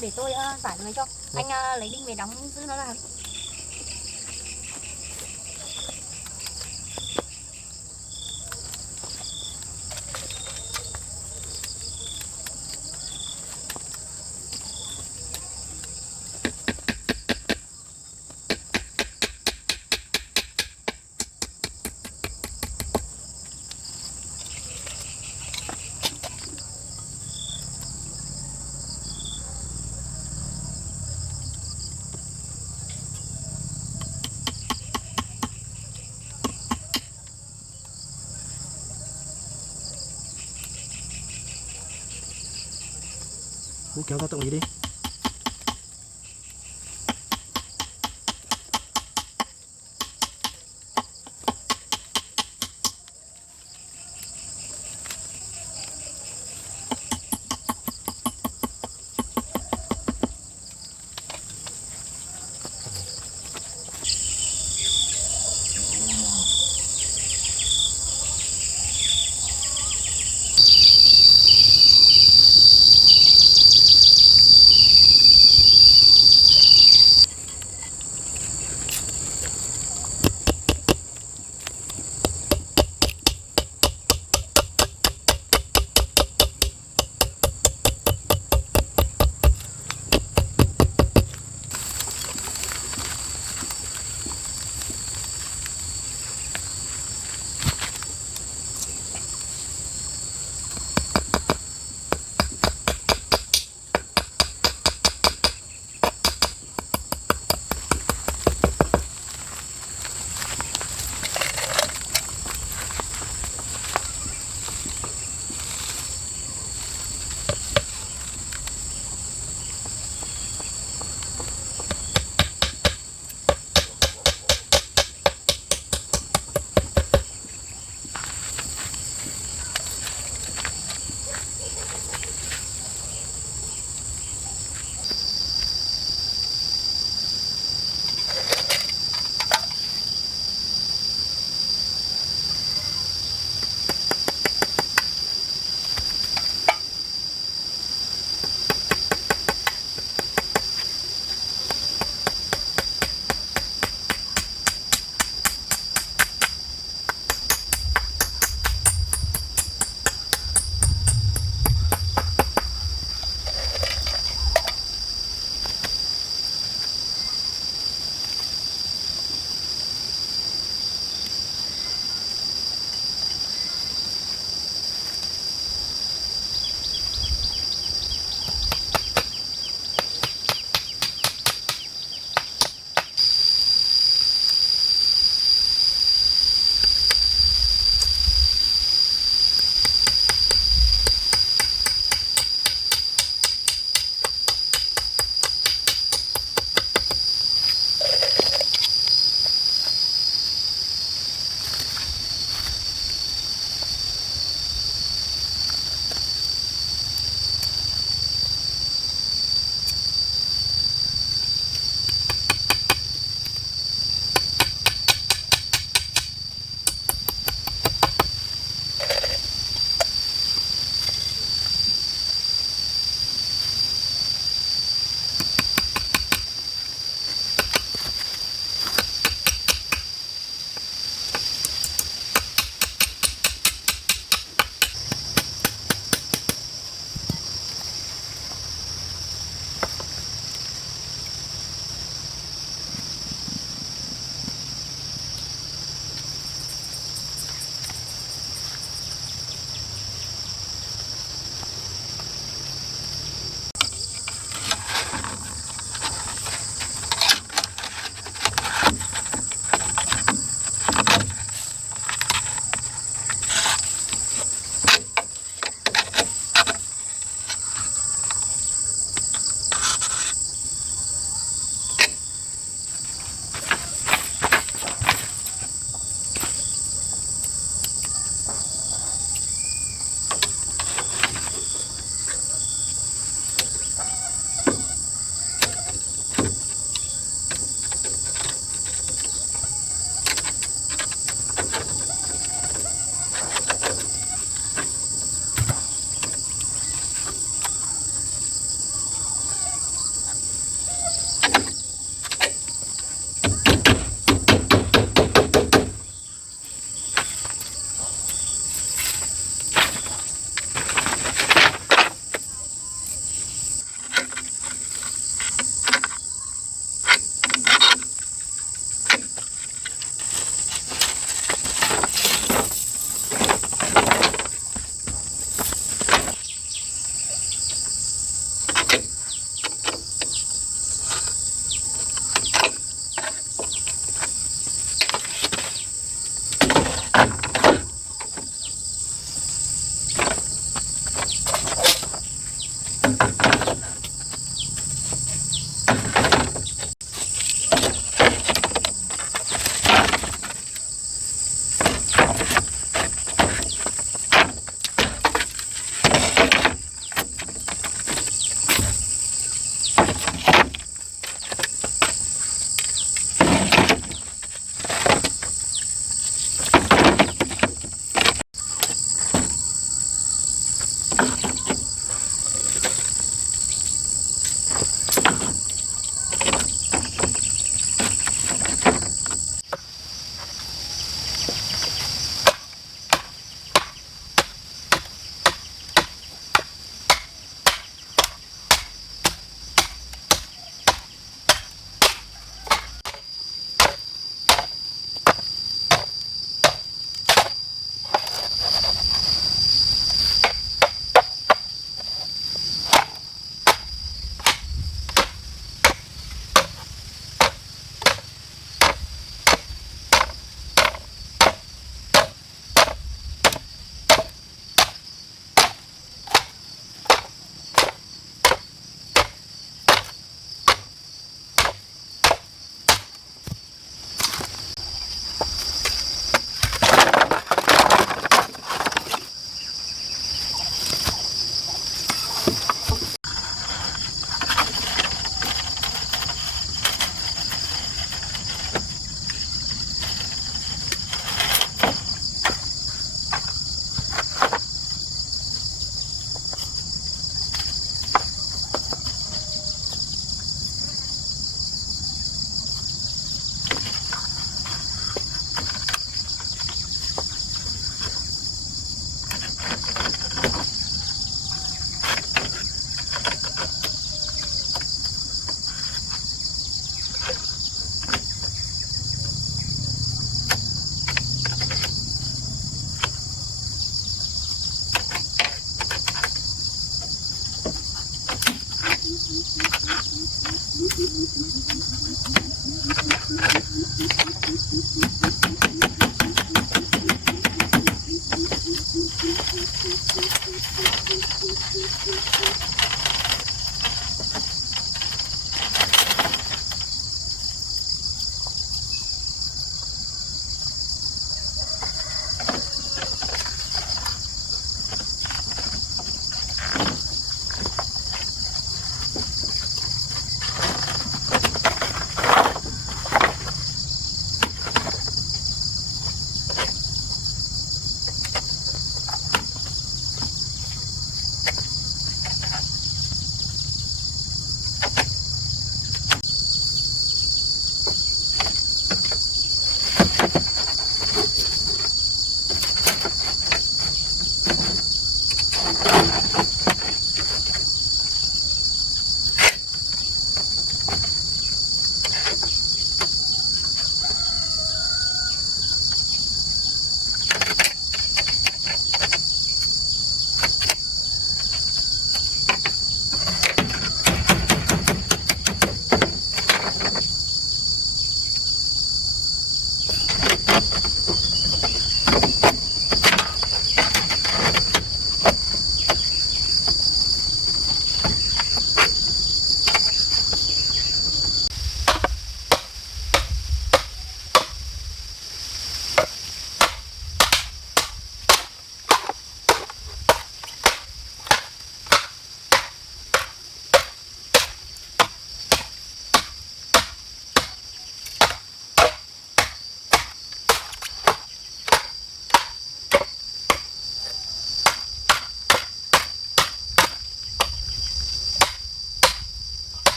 Để tôi giải nó cho. Anh lấy đinh về đóng giữ nó ra. Vũ kéo ra tận ý đi.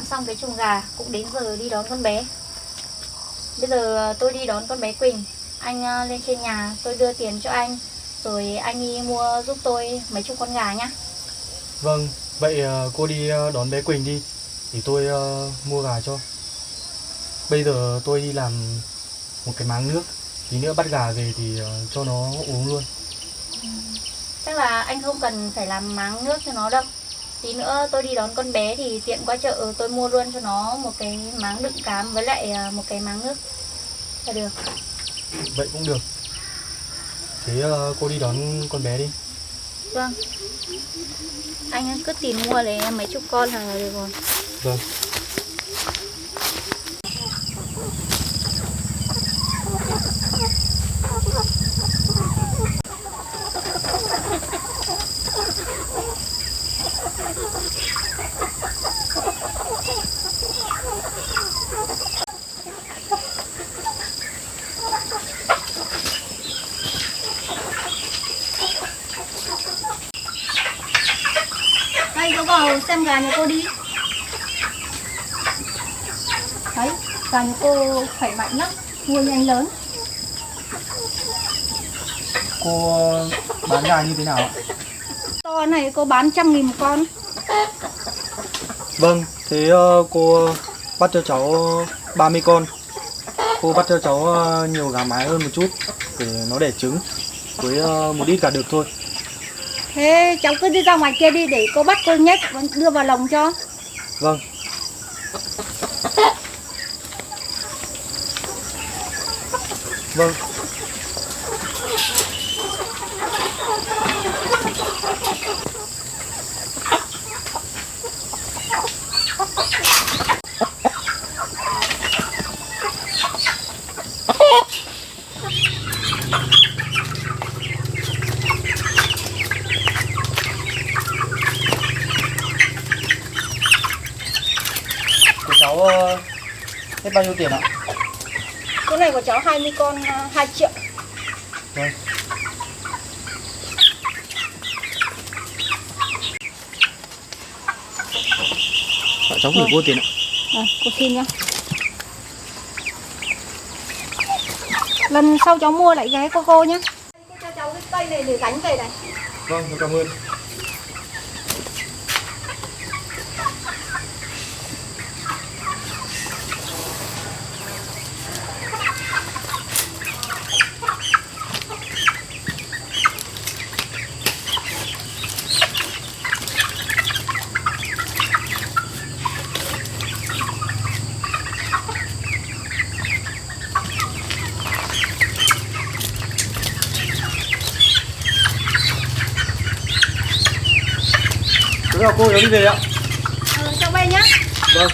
dọn xong cái chuồng gà, cũng đến giờ đi đón con bé. Bây giờ tôi đi đón con bé Quỳnh. Anh lên trên nhà, tôi đưa tiền cho anh, rồi anh đi mua giúp tôi mấy chục con gà nhá. Vâng, vậy cô đi đón bé Quỳnh đi, để tôi mua gà cho. Bây giờ tôi đi làm một cái máng nước, tí nữa bắt gà về thì cho nó uống luôn. Chắc là anh không cần phải làm máng nước cho nó đâu. Tí nữa tôi đi đón con bé thì tiện qua chợ tôi mua luôn cho nó một cái máng đựng cám với lại một cái máng nước là được. Vậy cũng được. Thế cô đi đón con bé đi. Vâng. Anh cứ tìm mua lấy mấy chục con là được rồi. Vâng. Đây, cháu vào xem gà nhà cô đi. Đấy, gà nhà cô khỏe mạnh lắm, nuôi nhanh lớn. Cô bán gà như thế nào ạ? To này cô bán 100.000 một con. Vâng, thế cô bắt cho cháu 30 con. Cô bắt cho cháu nhiều gà mái hơn một chút để nó đẻ trứng, với một ít gà đực thôi. Thế cháu cứ đi ra ngoài kia đi để cô bắt cô nhét đưa vào lồng cho. Vâng. Vâng. Của cháu hết bao nhiêu tiền ạ? Cái này của cháu 20 con 2 triệu. Vâng. Cháu gửi cô tiền ạ. Cô xin nhá. Lần sau cháu mua lại ghé của cô nhá. Cô cho cháu cái cây này để gánh về này. Vâng, cảm ơn. Thế là cô cháu đi về ạ. Cháu về nhá. Vâng.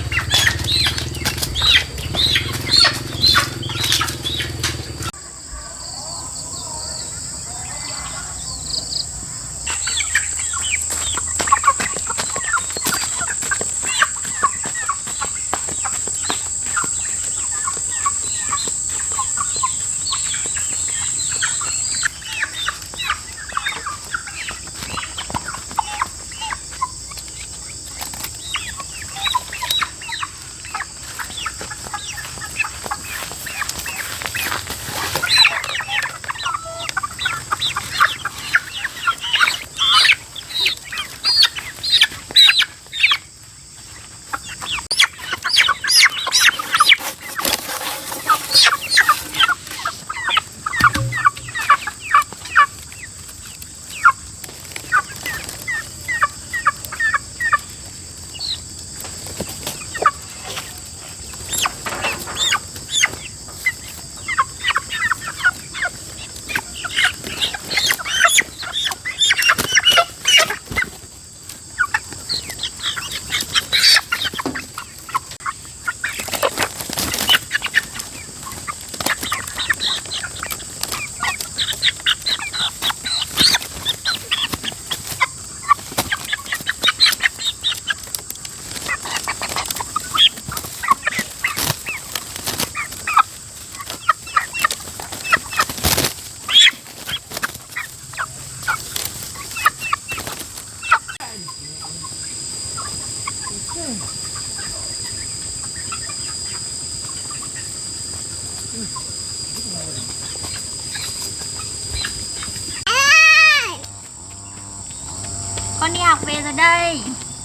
con đi học về rồi đây.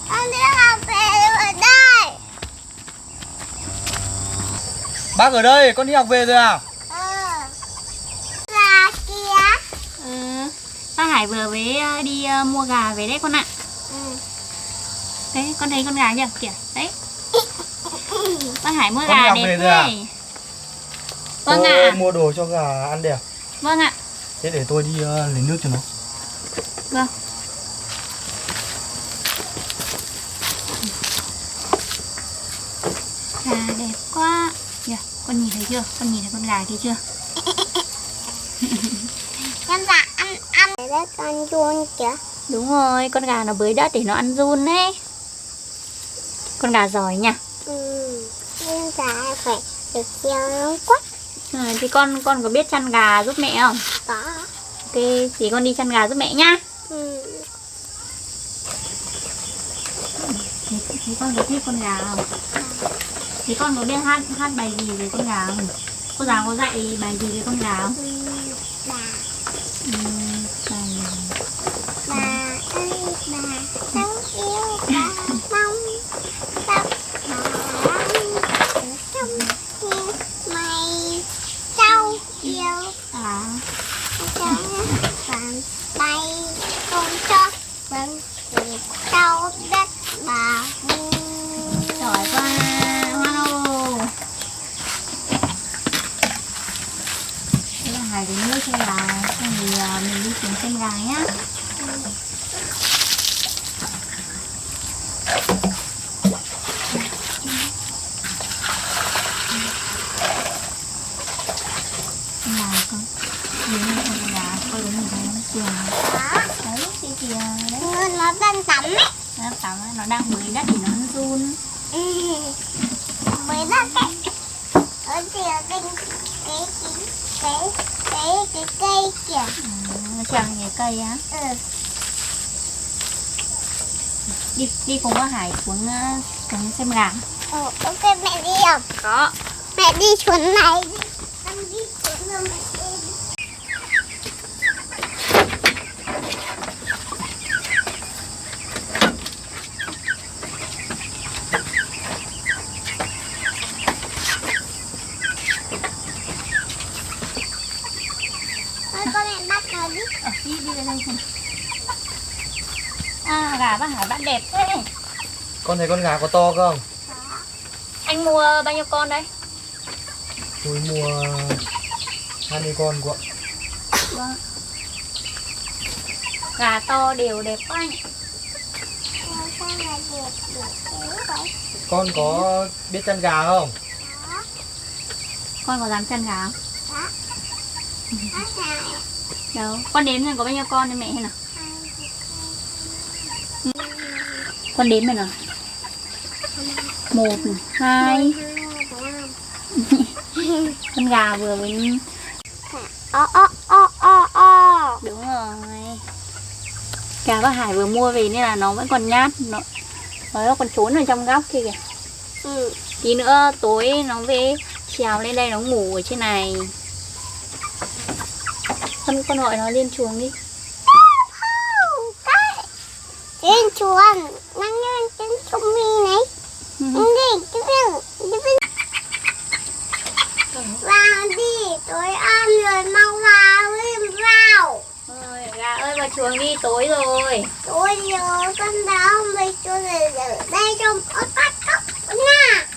Con đi học về rồi đây. Bác ở đây, con đi học về rồi à? Gà kìa. Bác Hải vừa mới đi mua gà về đấy con ạ. Đấy, con thấy con gà chưa? Kìa, đấy. Bác Hải mua Con gà đi học đẹp về rồi à? thế. Vâng Tôi ạ. mua đồ cho gà ăn đẹp. Vâng ạ. Thế để tôi đi lấy nước cho nó. Vâng. Gà đẹp quá. Kìa, con nhìn thấy chưa? Con nhìn thấy con gà kia chưa? Con gà ăn. Để đấy con chuông kìa. Đúng rồi, con gà nó bới đất để nó ăn giun đấy. Con gà giỏi nha. Nhưng gà phải được chiều nó quất. Thì con có biết chăn gà giúp mẹ không? Có. Ok, thì con đi chăn gà giúp mẹ nhá. Thì con có thích con gà không? Thì con có biết hát bài gì về con gà không? Cô giáo có dạy bài gì về con gà không? Bà. Bài... Bà ơi bà, cháu yêu bà mong tóc bà trong như mây. Cháu yêu À, cháu bàn tay không cho vâng thì cháu đất bà. giỏi quá, Hoan. Thế là Hải đến nước cho gà, xong thì mình đi kiếm xem gà nhá. Gà con, nhìn con gà, con nhìn thấy nó kìa. Đó, Đấy, kìa, đấy. nó đang tắm ấy. Nó tắm, nó đang bới đất thì nó ăn giun. Mới đất ấy. Ở kìa cái cây kìa. Nó trèo lên cái cây á. Đi cùng bác Hải xuống xem gà. Ok mẹ đi không? Có. Mẹ đi xuống này đi. Con đi xuống rồi mẹ đi. Thôi con mẹ bắt nó đi. Đi lên đây xem. À, gà bác Hải bắt đẹp thế. Con thấy con gà có to không? Anh mua bao nhiêu con đây? Tôi mua 20 con cô ạ. Vâng. Gà to đều đẹp quá anh. Sao mà đẹp được thế vậy? Con có biết chăn gà không? Con có dám chăn gà không? Đó. Đó này. Đâu. Con đếm xem có bao nhiêu con đây mẹ hay nào? Con đếm này nào. 1, 2. Con gà vừa với... Đúng rồi. Gà bác Hải vừa mua về nên là nó vẫn còn nhát. Nó còn trốn ở trong góc kia kìa. Tí nữa tối nó về trèo lên đây nó ngủ ở trên này. Con gọi nó lên chuồng đi. Lên chuồng. Năng lên trên trung mi này. Đi, vào đi, tối ăn rồi mau vào vào. Ôi, gà ơi vào chuồng đi, tối rồi. Tối rồi con đau mày cho này ở đây trong bắt cóc nha.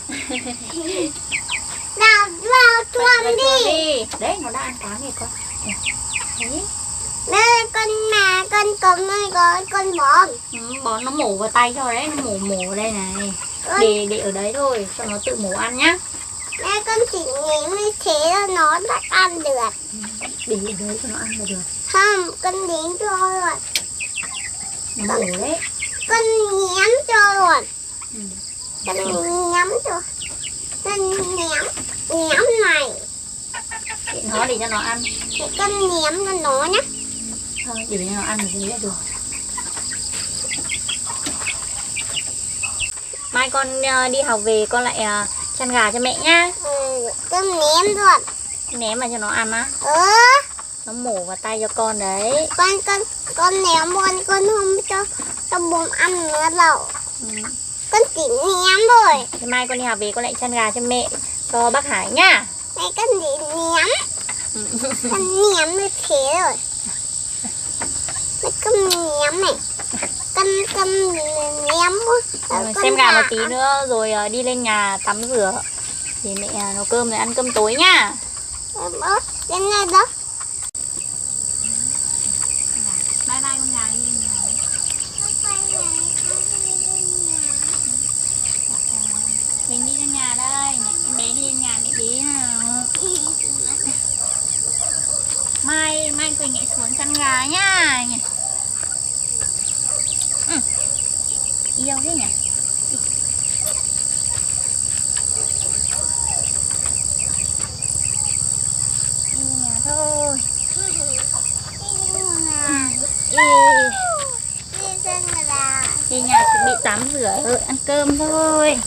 Nào vào chuồng đi. Đấy nó đã ăn cá này con. Đấy. Đây con mà con cầm ơi con bón. Bón nó mổ vào tay cho đấy, nó mổ ở đây này. Để ở đấy thôi, cho nó tự mổ ăn nhá. Đây con chỉ nghĩ như thế là nó đã ăn được. Để ở đấy cho nó ăn là được. Không, con đến cho rồi. Nó mổ đấy. Con nhém cho rồi. Con nhắm cho. Con nhém này. Để nó để cho nó ăn. Để con nhém cho nó nhé. Thôi, để cho nó ăn ở dưới là được. Mai con đi học về con lại chăn gà cho mẹ nhá. Con ném rồi. Ném vào cho nó ăn á. Nó mổ vào tay cho con đấy. Con ném luôn, con không cho bố ăn nữa đâu. Ừ. Con chỉ ném thôi. Thế mai con đi học về con lại chăn gà cho mẹ, cho bác Hải nhá. Này con chỉ ném. Con ném như thế rồi. Con ném này. Con ném. Xem gà một tí nữa rồi đi lên nhà tắm rửa để mẹ nấu cơm rồi ăn cơm tối nhá. Bố, đến đây đó. Bye bye con gà đi lên nhà. Mình đi lên nhà đây, em bé đi lên nhà mẹ bé nào. Mai Quỳnh lại xuống chăn gà nhá. Ừ. Yêu thế nhỉ? Đi nhà thôi. Đi nhà chuẩn bị tắm rửa ăn cơm thôi.